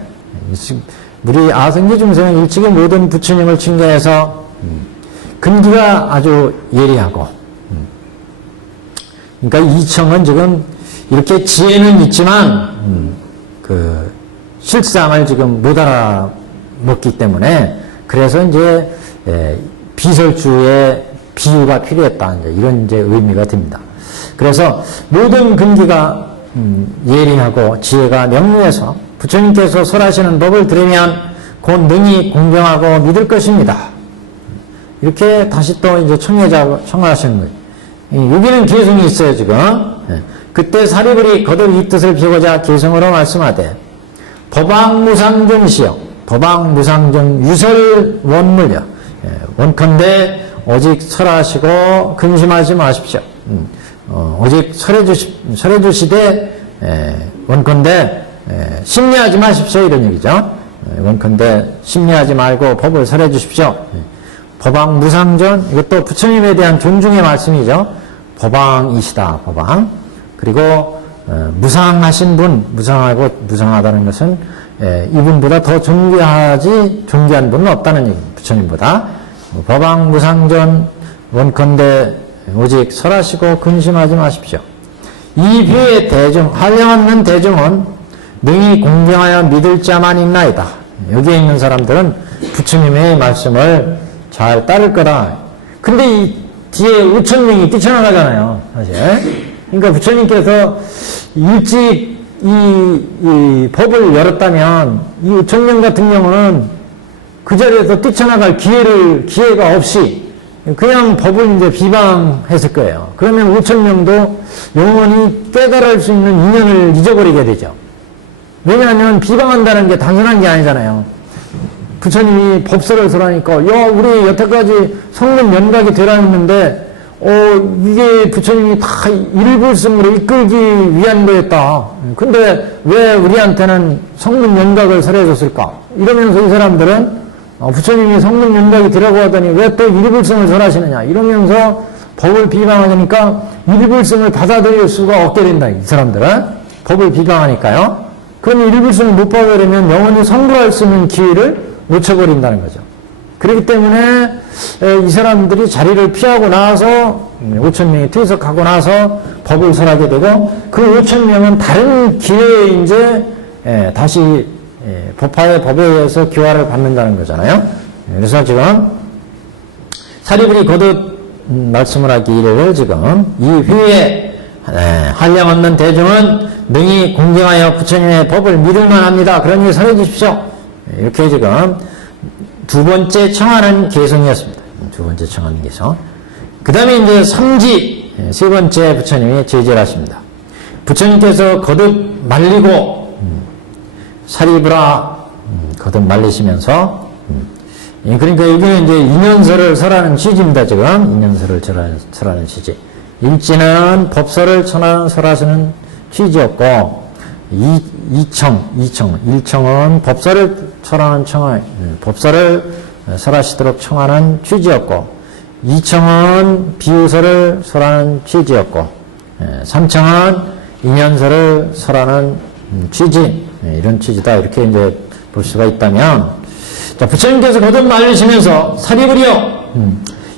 우리 아성지 중생은 일찍이 모든 부처님을 칭견해서 근기가 아주 예리하고 그러니까 이청은 지금 이렇게 지혜는 있지만 그 실상을 지금 못 알아먹기 때문에 그래서 이제 비설주의 비유가 필요했다. 이제 이런 이제 의미가 됩니다. 그래서 모든 근기가 예리하고 지혜가 명료해서 부처님께서 설하시는 법을 들으면 곧 능히 공경하고 믿을 것입니다. 이렇게 다시 또 이제 청하시는 거예요. 여기는 개성이 있어요, 지금. 그때 사리불이 거듭 이 뜻을 비고자 개성으로 말씀하되, 법왕무상정시여, 법왕무상정 유설 원물여, 원컨대 오직 설하시고 근심하지 마십시오. 오직 설해주시되, 원컨대 심리하지 마십시오. 이런 얘기죠. 원컨대 심리하지 말고 법을 설해 주십시오. 법왕무상전, 이것도 부처님에 대한 존중의 말씀이죠. 법왕이시다, 법왕. 그리고 무상하신 분, 무상하고 무상하다는 것은 이분보다 더 존귀한 분은 없다는 얘기입니다. 부처님보다. 법왕무상전 원컨대 오직 설하시고 근심하지 마십시오. 이 비의 대중, 한량없는 대중은 능히 공경하여 믿을 자만 있나이다. 여기에 있는 사람들은 부처님의 말씀을 잘 따를 거다. 근데 이 뒤에 5,000명이 뛰쳐나가잖아요, 사실. 그러니까 부처님께서 일찍 이 법을 열었다면 이 5,000명 같은 경우는 그 자리에서 뛰쳐나갈 기회가 없이 그냥 법을 이제 비방했을 거예요. 그러면 5,000명도 영원히 깨달을 수 있는 인연을 잊어버리게 되죠. 왜냐하면 비방한다는 게 단순한 게 아니잖아요. 부처님이 법설을 설하니까 우리 여태까지 성문 연각이 되라 했는데 이게 부처님이 다 일불승으로 이끌기 위한 거였다. 근데 왜 우리한테는 성문 연각을 설해줬을까? 이러면서 이 사람들은 부처님이 성문 연각이 되라고 하더니 왜 또 일불승을 설하시느냐? 이러면서 법을 비방하니까 일불승을 받아들일 수가 없게 된다. 이 사람들은 법을 비방하니까요. 그럼 일불승을 못 받아들이면 영원히 성불할 수 있는 기회를 놓쳐버린다는 거죠. 그렇기 때문에 이 사람들이 자리를 피하고 나서 5,000명이 퇴석하고 나서 법을 설하게 되고 그 5,000명은 다른 기회에 이제 다시 법화의 법에 의해서 교화를 받는다는 거잖아요. 그래서 지금 사리불이 거듭 말씀을 하기를 지금 이 회에 한량 없는 대중은 능히 공경하여 부처님의 법을 믿을만 합니다. 그러니 설해 주십시오. 이렇게 지금 두 번째 청하는 개성이었습니다. 두 번째 청하는 개성. 그 다음에 이제 삼지, 세 번째 부처님이 제지를 하십니다. 부처님께서 거듭 말리고, 사리부라, 거듭 말리시면서, 그러니까 여기는 이제 인연설을 설하는 취지입니다, 지금. 인연설을 설하는 취지. 일지는 법설을 설하시는 취지였고, 일청은 법설을 설하는 법설을 설하시도록 청하는 취지였고, 이청은 비유설을 설하는 취지였고, 삼청은 인연설을 설하는 취지, 이런 취지다. 이렇게 이제 볼 수가 있다면, 자, 부처님께서 거듭 말리시면서 사리부리여,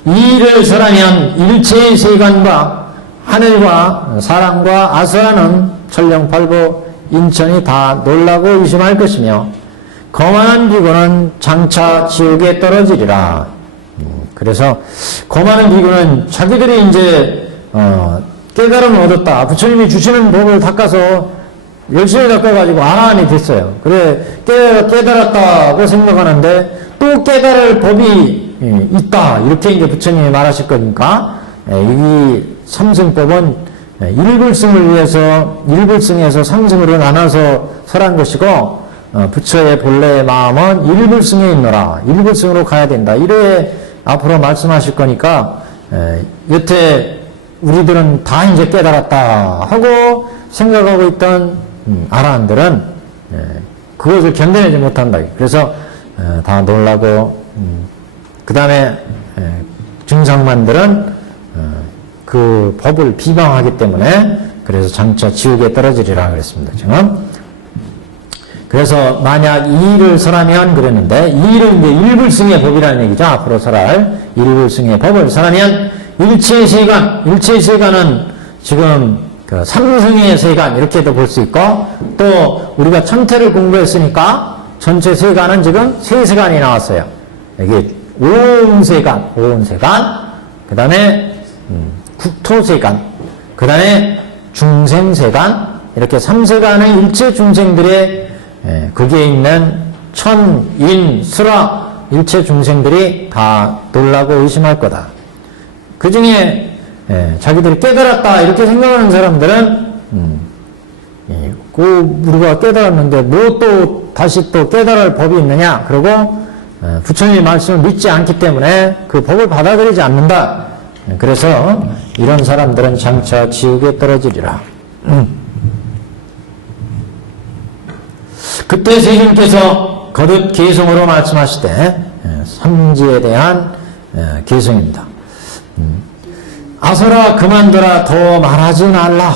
이 일을 설하면 일체의 세간과 하늘과 사람과 아수라는 천령팔보 인천이 다 놀라고 의심할 것이며, 거만한 비구는 장차 지옥에 떨어지리라. 그래서 거만한 비구는 자기들이 이제 깨달음을 얻었다. 부처님이 주시는 법을 닦아서 열심히 닦아가지고 아라한이 됐어요. 그래 깨달았다고 생각하는데 또 깨달을 법이 있다. 이렇게 이제 부처님이 말하실 거니까 이 삼승법은 일불승을 위해서 일불승에서 삼승으로 나눠서 설한 것이고 부처의 본래의 마음은 일불승에 있노라. 일불승으로 가야 된다. 이래 앞으로 말씀하실 거니까 여태 우리들은 다 이제 깨달았다 하고 생각하고 있던 아라한들은 그것을 견뎌내지 못한다. 그래서 다 놀라고 그 다음에 중상만들은 그 법을 비방하기 때문에 그래서 장차 지옥에 떨어지리라 그랬습니다. 지금. 그래서 만약 이 일을 설하면 그랬는데 이 일은 이제 일불승의 법이라는 얘기죠. 앞으로 설할 일불승의 법을 설하면 일체의 세간은 지금 그 삼승의 세간 이렇게도 볼 수 있고 또 우리가 천태를 공부했으니까 전체 세간은 지금 세 세간이 나왔어요. 여기 오음세간, 그 다음에 국토세간, 그 다음에 중생세간 이렇게 3세간의 일체 중생들의 거기에 있는 천, 인, 수라 일체 중생들이 다 놀라고 의심할 거다. 그 중에 자기들이 깨달았다 이렇게 생각하는 사람들은 우리가 깨달았는데 뭐 또 다시 또 깨달을 법이 있느냐 그러고 부처님의 말씀을 믿지 않기 때문에 그 법을 받아들이지 않는다. 그래서 이런 사람들은 장차 지옥에 떨어지리라. 그때 세존께서 거듭 개성으로 말씀하시되 삼지에 대한 개성입니다. 아서라 그만둬라 더 말하지 말라.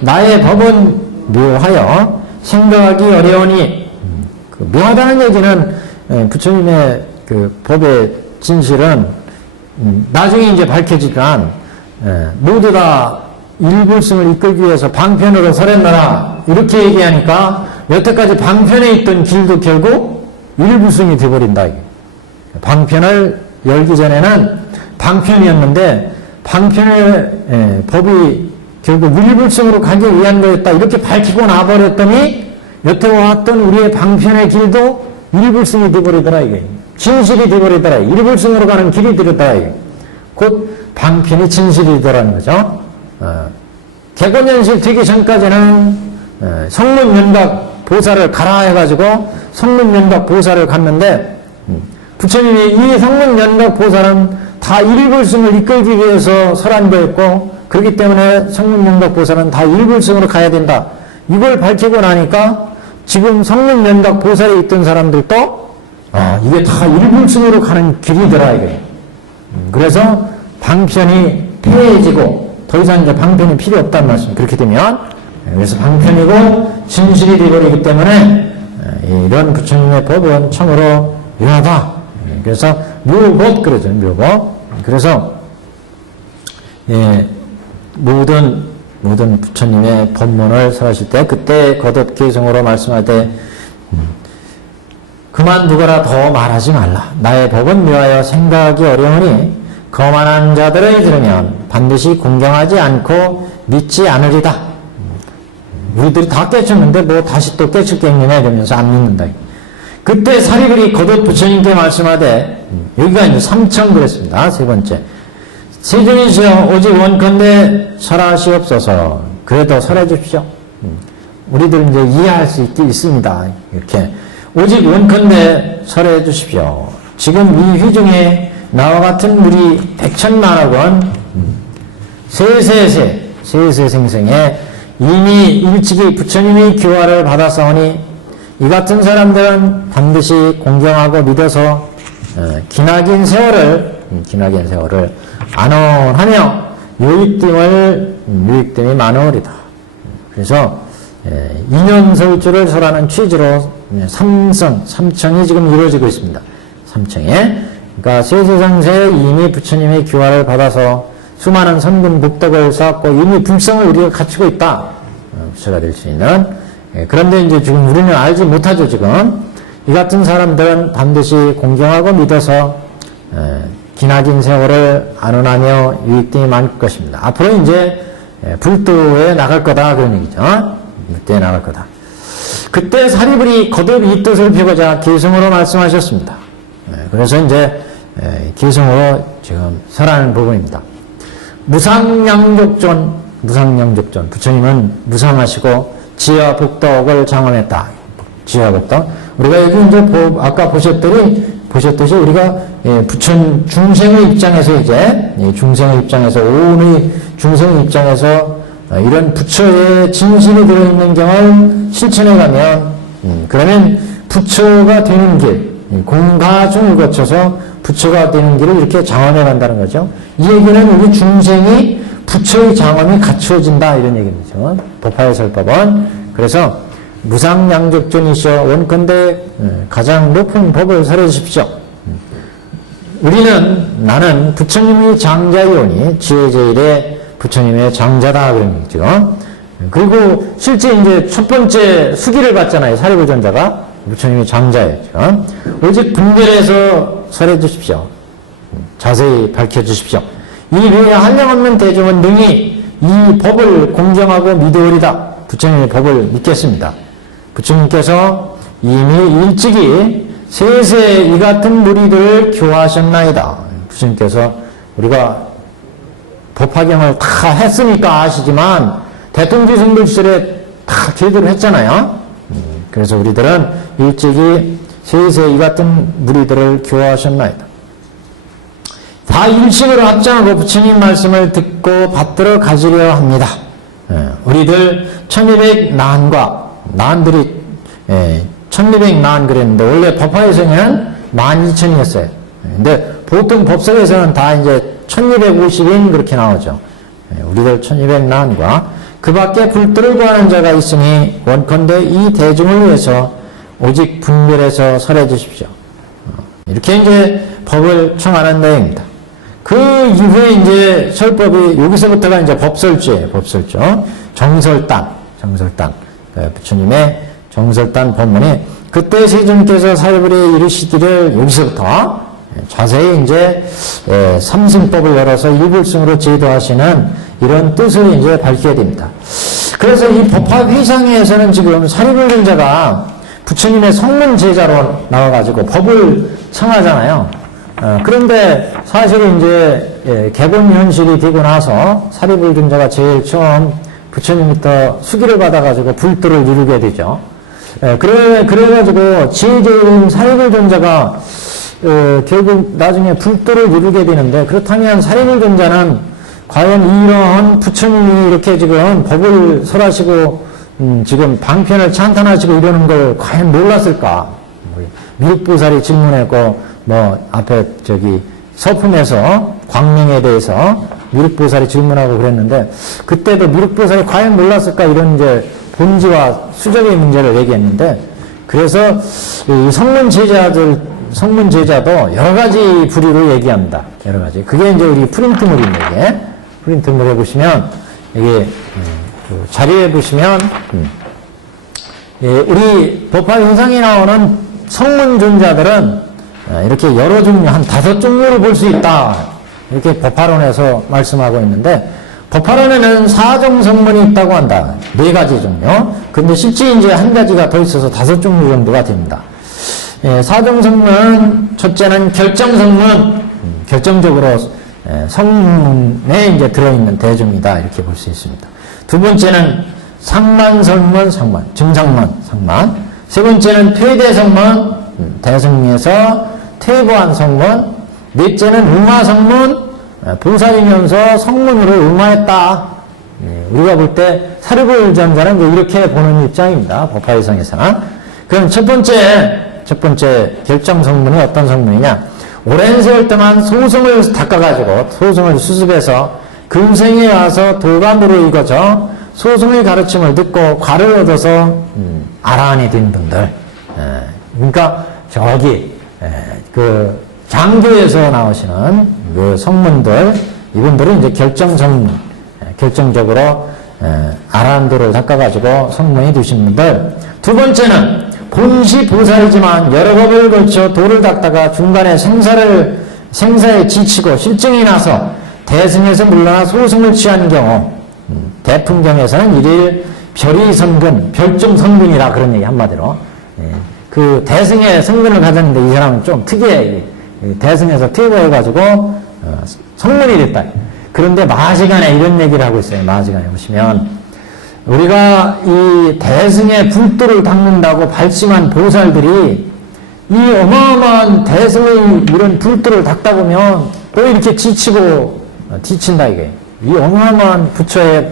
나의 법은 묘하여 생각하기 어려우니 그 묘하다는 얘기는 부처님의 그 법의 진실은 나중에 이제 밝혀지지만 모두 다 일불승을 이끌기 위해서 방편으로 설했노라 이렇게 얘기하니까 여태까지 방편에 있던 길도 결국 일불승이 되어버린다. 방편을 열기 전에는 방편이었는데 방편의 법이 결국 일불승으로 가기 위한 거였다. 이렇게 밝히고 나버렸더니 여태 왔던 우리의 방편의 길도 일불승이 되어버리더라. 이게 진실이 되어버리더라. 일불승으로 가는 길이 되더라. 이게 곧 방편이 진실이더라는 거죠. 객원연실 되기 전까지는 성문연각 보살을 가라 해가지고 성문연각 보살을 갔는데 부처님이 이 성문연각 보살은 다 일불승을 이끌기 위해서 설한 거였고 그렇기 때문에 성문연각 보살은 다 일불승으로 가야 된다. 이걸 밝히고 나니까 지금 성문연각 보살에 있던 사람들도 이게 다 일불승으로 가는 길이더라 이게. 그래서 방편이 폐해지고 더 이상 이제 방편이 필요 없다는 말씀. 그렇게 되면 그래서 방편이고 진실이 되어버리기 때문에 이런 부처님의 법은 참으로 묘하다. 그래서 묘법 그러죠. 묘법. 그래서 모든 부처님의 법문을 설하실 때 그때 거듭 개성으로 말씀할 때 그만두거라 더 말하지 말라. 나의 법은 묘하여 생각하기 어려우니 거만한 자들을 들으면 반드시 공경하지 않고 믿지 않으리다. 우리들이 다 깨쳤는데 뭐 다시 또 깨칠 게 있느냐 이러면서 안 믿는다. 그때 사리불이 거듭 부처님께 말씀하되, 여기가 이제 3청 그랬습니다. 세 번째. 세존이시여 오직 원컨대 설하시옵소서. 그래도 설해 주십시오. 우리들 이제 이해할 수 있습니다. 이렇게. 오직 원컨대 설해 주십시오. 지금 이 휘중에 나와 같은 물이 백천만억 원, 세세생생에 이미 일찍이 부처님의 교화를 받았사오니 이 같은 사람들은 반드시 공경하고 믿어서 기나긴 세월을 안원하며 유익됨이 많으리다. 그래서 인연설주를 설하는 취지로 삼청이 지금 이루어지고 있습니다. 삼청에. 그러니까 세세상세에 이미 부처님의 교화를 받아서 수많은 선근 복덕을 쌓았고 이미 불성을 우리가 갖추고 있다. 부처가 될 수 있는. 그런데 이제 지금 우리는 알지 못하죠, 지금. 이 같은 사람들은 반드시 공경하고 믿어서 기나긴 세월을 안원하며 유익됨이 많을 것입니다. 앞으로 이제 불도에 나갈 거다, 그런 얘기죠. 불도에 나갈 거다. 그때 사리불이 거듭 이 뜻을 펴고자 기승으로 말씀하셨습니다. 그래서 이제 기승으로 지금 설하는 부분입니다. 무상양족존, 부처님은 무상하시고 지혜와 복덕을 장엄했다. 지혜와 복덕. 우리가 여기 이제 아까 보셨듯이 우리가 부처 중생의 입장에서 이제 중생의 입장에서 오온의 중생의 입장에서 이런 부처의 진실이 들어있는 경을 실천해 가면 그러면 부처가 되는 길, 공가중을 거쳐서 부처가 되는 길을 이렇게 장엄해 간다는 거죠. 이 얘기는 우리 중생이 부처의 장엄이 갖추어진다 이런 얘기죠. 법화의 설법은. 그래서 무상양족존이시여 원컨대 가장 높은 법을 설해 주십시오. 나는 부처님의 장자이오니 지혜제일의 부처님의 장자다 그런 얘기죠. 그리고 실제 이제 첫 번째 수기를 받잖아요. 사리불전자가 부처님의 장자예요. 오직 분별해서 설해 주십시오. 자세히 밝혀 주십시오. 이 외에 한량없는 대중은 능히 이 법을 공경하고 믿으리다. 부처님의 법을 믿겠습니다. 부처님께서 이미 일찍이 세세 이 같은 무리들을 교화하셨나이다. 부처님께서 우리가 법화경을 다 했으니까 아시지만 대통지승들 시절에 다 제대로 했잖아요. 그래서 우리들은 일찍이 세세 이 같은 무리들을 교화하셨나이다. 다 일식으로 합장하고 부처님 말씀을 듣고 받들어 가지려 합니다. 우리들 1200난과 난들이 1200난 그랬는데 원래 법화에서는 12,000이었어요. 근데 보통 법석에서는 다 이제 1250인 그렇게 나오죠. 우리들 1200난과 그 밖에 불도를 구하는 자가 있으니 원컨대 이 대중을 위해서 오직 분별해서 설해 주십시오. 이렇게 이제 법을 청하는 내용입니다. 그 이후에 이제 설법이 여기서부터가 이제 법설주예요. 법설주. 정설단. 부처님의 정설단 법문이 그때 세존께서 사리불에 이르시기를 여기서부터 자세히 이제 삼승법을 열어서 일불승으로 제도하시는 이런 뜻을 이제 밝혀야 됩니다. 그래서 이 법화회상에서는 지금 사리불전자가 부처님의 성문 제자로 나와가지고 법을 청하잖아요. 그런데 사실은 이제 개본 현실이 되고 나서 사리불전자가 제일 처음 부처님부터 수기를 받아가지고 불도를 이루게 되죠. 그래가지고 지혜제인 사리불전자가 결국 나중에 불도를 이루게 되는데 그렇다면 사리불전자는 과연 이러한 부처님이 이렇게 지금 법을 설하시고 지금 방편을 찬탄하시고 이러는 걸 과연 몰랐을까? 미륵보살이 질문했고 앞에 서품에서 광명에 대해서 미륵보살이 질문하고 그랬는데 그때도 미륵보살이 과연 몰랐을까 이런 이제 본지와 수적의 문제를 얘기했는데 그래서 이 성문 제자도 여러 가지 부류로 얘기합니다. 여러 가지. 그게 이제 우리 프린트물인데 이게 프린트물 해보시면 이게 자료에 보시면 우리 법화 현상에 나오는 성문 존자들은 이렇게 여러 종류, 한 5종류로 볼 수 있다. 이렇게 법화론에서 말씀하고 있는데, 법화론에는 사종 성문이 있다고 한다. 4가지 종류. 근데 실제 이제 한 가지가 더 있어서 5 종류 정도가 됩니다. 예, 사종 성문, 첫째는 결정 성문, 결정적으로 성문에 이제 들어있는 대종이다. 이렇게 볼 수 있습니다. 두 번째는 상만 성문, 상만, 증상만, 상만. 세 번째는 퇴대 성문, 대승리에서 퇴보한 성문. 넷째는 음화 성문, 보살이면서 성문으로 음화했다. 우리가 볼 때 사르불 전자는 이렇게 보는 입장입니다. 법화의성에서는. 그럼 첫 번째 결정 성문이 어떤 성문이냐? 오랜 세월 동안 소승을 닦아가지고 소승을 수습해서 금생에 와서 도감으로 익어져 소승의 가르침을 듣고 과를 얻어서 아라한이 된 분들. 그러니까 저기 그 장교에서 나오시는 그 성문들, 이분들은 이제 결정성문, 결정적으로 아라한도를 닦아가지고 성문에 두신 분들. 두 번째는 본시 보살이지만 여러 법을 걸쳐 도를 닦다가 중간에 생사에 지치고 실증이 나서 대승에서 물러나 소승을 취하는 경우, 대풍경에서는 일일 별이 성근, 별중 성근이라 그런 얘기 한마디로. 그 대승에 성근을 가졌는데 이 사람은 좀 특이해. 대승에서 퇴보해가지고 성문이 됐다. 그런데 마지간에 이런 얘기를 하고 있어요. 마지간에 보시면 우리가 이 대승의 불도를 닦는다고 발심한 보살들이 이 어마어마한 대승의 이런 불도를 닦다 보면 또 이렇게 지치고 지친다 이게. 이 어마어마한 부처의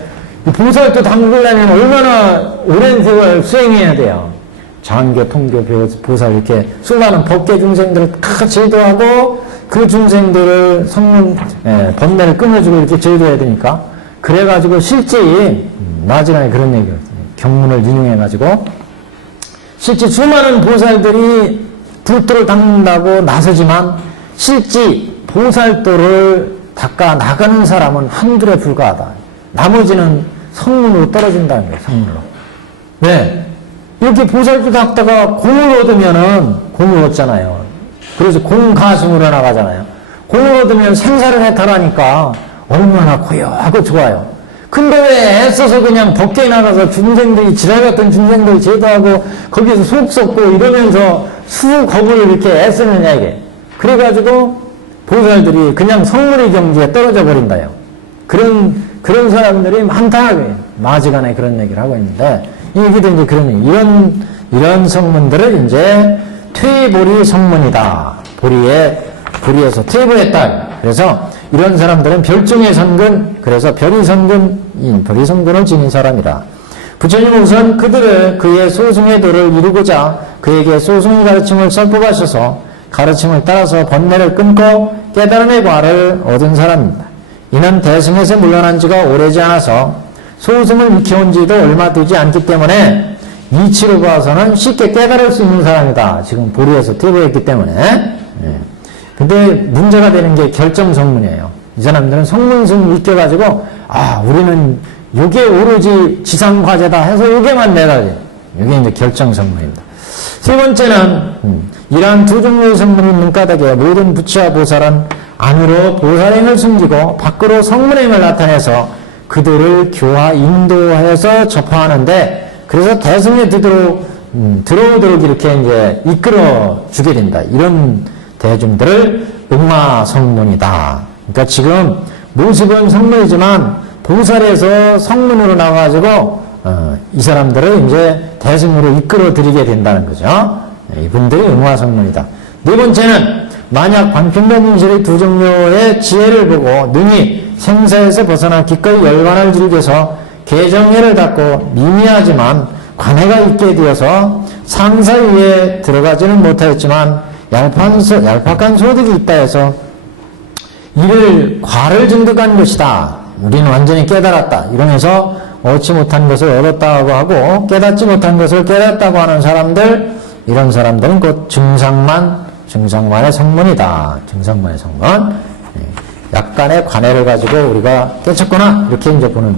보살도 닦으려면 얼마나 오랜 세월 수행해야 돼요. 장교, 통교, 보살 이렇게 수많은 법계 중생들을 다 제도하고 그 중생들을 성문 번뇌를 끊어주고 이렇게 제도해야 되니까 그래가지고 실제 마지막에 그런 얘기를 경문을 인용해가지고 실제 수많은 보살들이 불도를 닦는다고 나서지만 실제 보살도를 닦아 나가는 사람은 한둘에 불과하다. 나머지는 성문으로 떨어진다는 거예요. 성문으로. 왜? 이렇게 보살도 닦다가 공을 얻으면은 공을 얻잖아요. 그래서 공가승으로 나가잖아요. 공을 얻으면 생사를 해탈하니까 얼마나 고요하고 좋아요. 근데 왜 애써서 그냥 법계에 나가서 중생들이 지랄 같은 중생들 제도하고 거기서 속 썩고 이러면서 수겁을 이렇게 애쓰느냐 이게. 그래가지고 보살들이 그냥 성문의 경지에 떨어져 버린다요. 그런 사람들이 많다. 마지간에 그런 얘기를 하고 있는데 이 얘기도 이제 그런 얘기. 이런 성문들을 이제 퇴보리 성문이다. 보리에서 퇴보했다. 그래서 이런 사람들은 별중의 성근, 그래서 별이 성근을 지닌 사람이다. 부처님은 우선 그의 소승의 도를 이루고자 그에게 소승의 가르침을 설법하셔서 가르침을 따라서 번뇌를 끊고 깨달음의 과를 얻은 사람입니다. 이는 대승에서 물러난 지가 오래지 않아서 소승을 익혀온 지도 얼마 되지 않기 때문에 이치로 봐서는 쉽게 깨달을 수 있는 사람이다. 지금 보리에서 퇴보했기 때문에. 근데 문제가 되는 게 결정성문이에요. 이 사람들은 성문승 익혀가지고 우리는 요게 오로지 지상과제다 해서 요게만 내다지. 요게 이제 결정성문입니다. 세 번째는 이러한 두 종류의 성문이 눈가닥에 모든 부처와 보살은 안으로 보살행을 숨기고 밖으로 성문행을 나타내서 그들을 교화 인도하여서 접하는데 그래서 대승에 들어오도록 이렇게 이제 이끌어 주게 된다. 이런 대중들을 음화성문이다. 그러니까 지금 모습은 성문이지만 보살에서 성문으로 나와가지고 이 사람들을 이제 대승으로 이끌어 드리게 된다는 거죠. 이분들이 음화성문이다. 네 번째는 만약 반평된 인실의 두 종류의 지혜를 보고 능히 생사에서 벗어나 기꺼이 열반을 즐겨서 개정회를 닦고 미미하지만 관해가 있게 되어서 상사 위에 들어가지는 못하였지만 얄팍한 소득이 있다 해서 이를 과를 증득한 것이다. 우리는 완전히 깨달았다. 이러면서 얻지 못한 것을 얻었다고 하고 깨닫지 못한 것을 깨닫다고 하는 사람들, 이런 사람들은 곧 증상만의 성문이다. 증상만의 성문. 약간의 관해를 가지고 우리가 깨쳤구나. 이렇게 이제 보는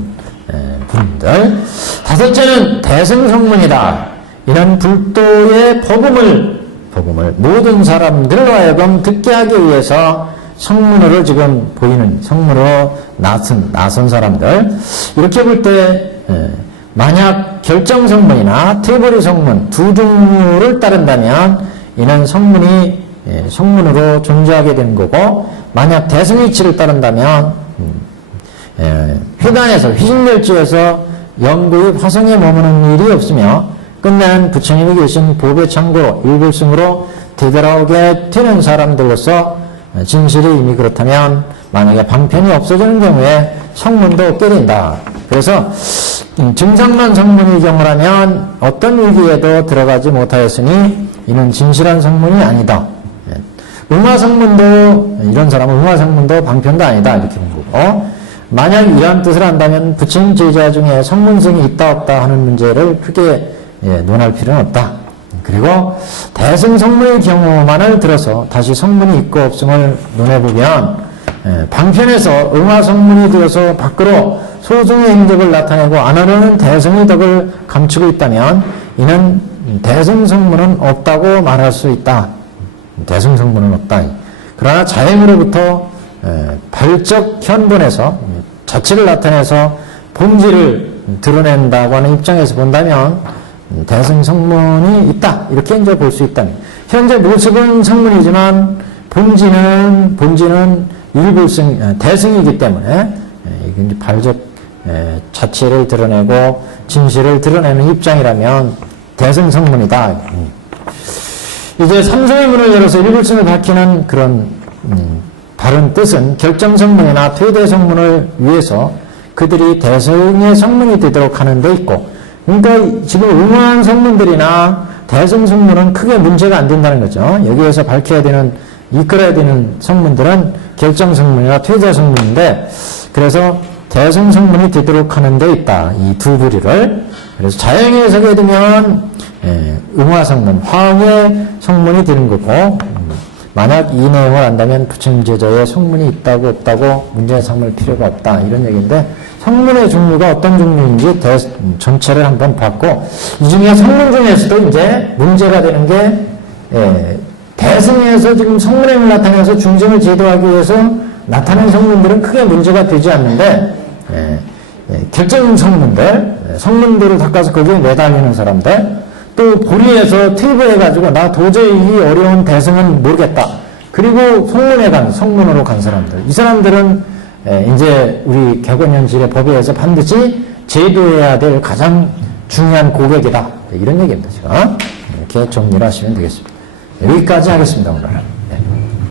분들. 다섯째는 대승성문이다. 이런 불도의 법음을 모든 사람들로 하여금 듣게 하기 위해서 성문으로 지금 보이는 성문으로 나선 사람들 이렇게 볼 때 만약 결정 성문이나 테이블 성문 두 종류를 따른다면 이는 성문이 성문으로 존재하게 되는 거고 만약 대승위치를 따른다면 회관에서 휘진멸지에서 영구히 화성에 머무는 일이 없으며 끝난 부처님이 계신 보배 창고로 일불승으로 되돌아오게 되는 사람들로서 진실이 이미 그렇다면 만약에 방편이 없어지는 경우에 성문도 깨진다. 그래서 증상만 성문의 경우라면 어떤 위기에도 들어가지 못하였으니 이는 진실한 성문이 아니다. 응화성문도 이런 사람은 응화성문도 방편도 아니다 이렇게 본 거고 만약 이러한 뜻을 한다면 부처님 제자 중에 성문성이 있다 없다 하는 문제를 크게 논할 필요는 없다. 그리고 대승성문의 경우만을 들어서 다시 성문이 있고 없음을 논해보면 방편에서 응화성문이 되어서 밖으로 소승의 행적을 나타내고 안으로는 대승의 덕을 감추고 있다면 이는 대승성문은 없다고 말할 수 있다. 대승성문은 없다. 그러나 자행으로부터 발적 현본에서 자체를 나타내서 본질을 드러낸다고 하는 입장에서 본다면 대승성문이 있다. 이렇게 이제 볼 수 있다. 현재 모습은 성문이지만 본질은 일불승, 대승이기 때문에 이게 이제 발적 자체를 드러내고 진실을 드러내는 입장이라면 대승성문이다. 이제 삼성의 문을 열어서 일불승을 밝히는 그런 바른 뜻은 결정성문이나 퇴대성문을 위해서 그들이 대승의 성문이 되도록 하는 데 있고 그러니까 지금 응화한 성문들이나 대승성문은 크게 문제가 안 된다는 거죠. 여기에서 밝혀야 되는 이끌어야 되는 성문들은 결정성문이나 퇴대성문인데 그래서 대승성문이 되도록 하는 데 있다. 이 두 부류를 그래서 자행에 해석해 두면 응화성문, 화응의 성문이 되는 거고 만약 이 내용을 안다면 부처님 제자의 성문이 있다고 없다고 문제 삼을 필요가 없다 이런 얘기인데 성문의 종류가 어떤 종류인지 전체를 한번 봤고 이 중에 성문 중에서도 이제 문제가 되는 게 대승에서 지금 성문행을 나타내서 중생을 제도하기 위해서 나타낸 성문들은 크게 문제가 되지 않는데 결정 성문들, 성문들을 닦아서 거기에 매달리는 사람들 또 보리에서 퇴보해가지고 나 도저히 이 어려운 대승은 모르겠다. 그리고 성문으로 간 사람들. 이 사람들은 이제 우리 객원현실의 법에 의해서 반드시 제도해야 될 가장 중요한 고객이다. 이런 얘기입니다. 지금. 이렇게 정리를 하시면 되겠습니다. 여기까지 하겠습니다. 오늘.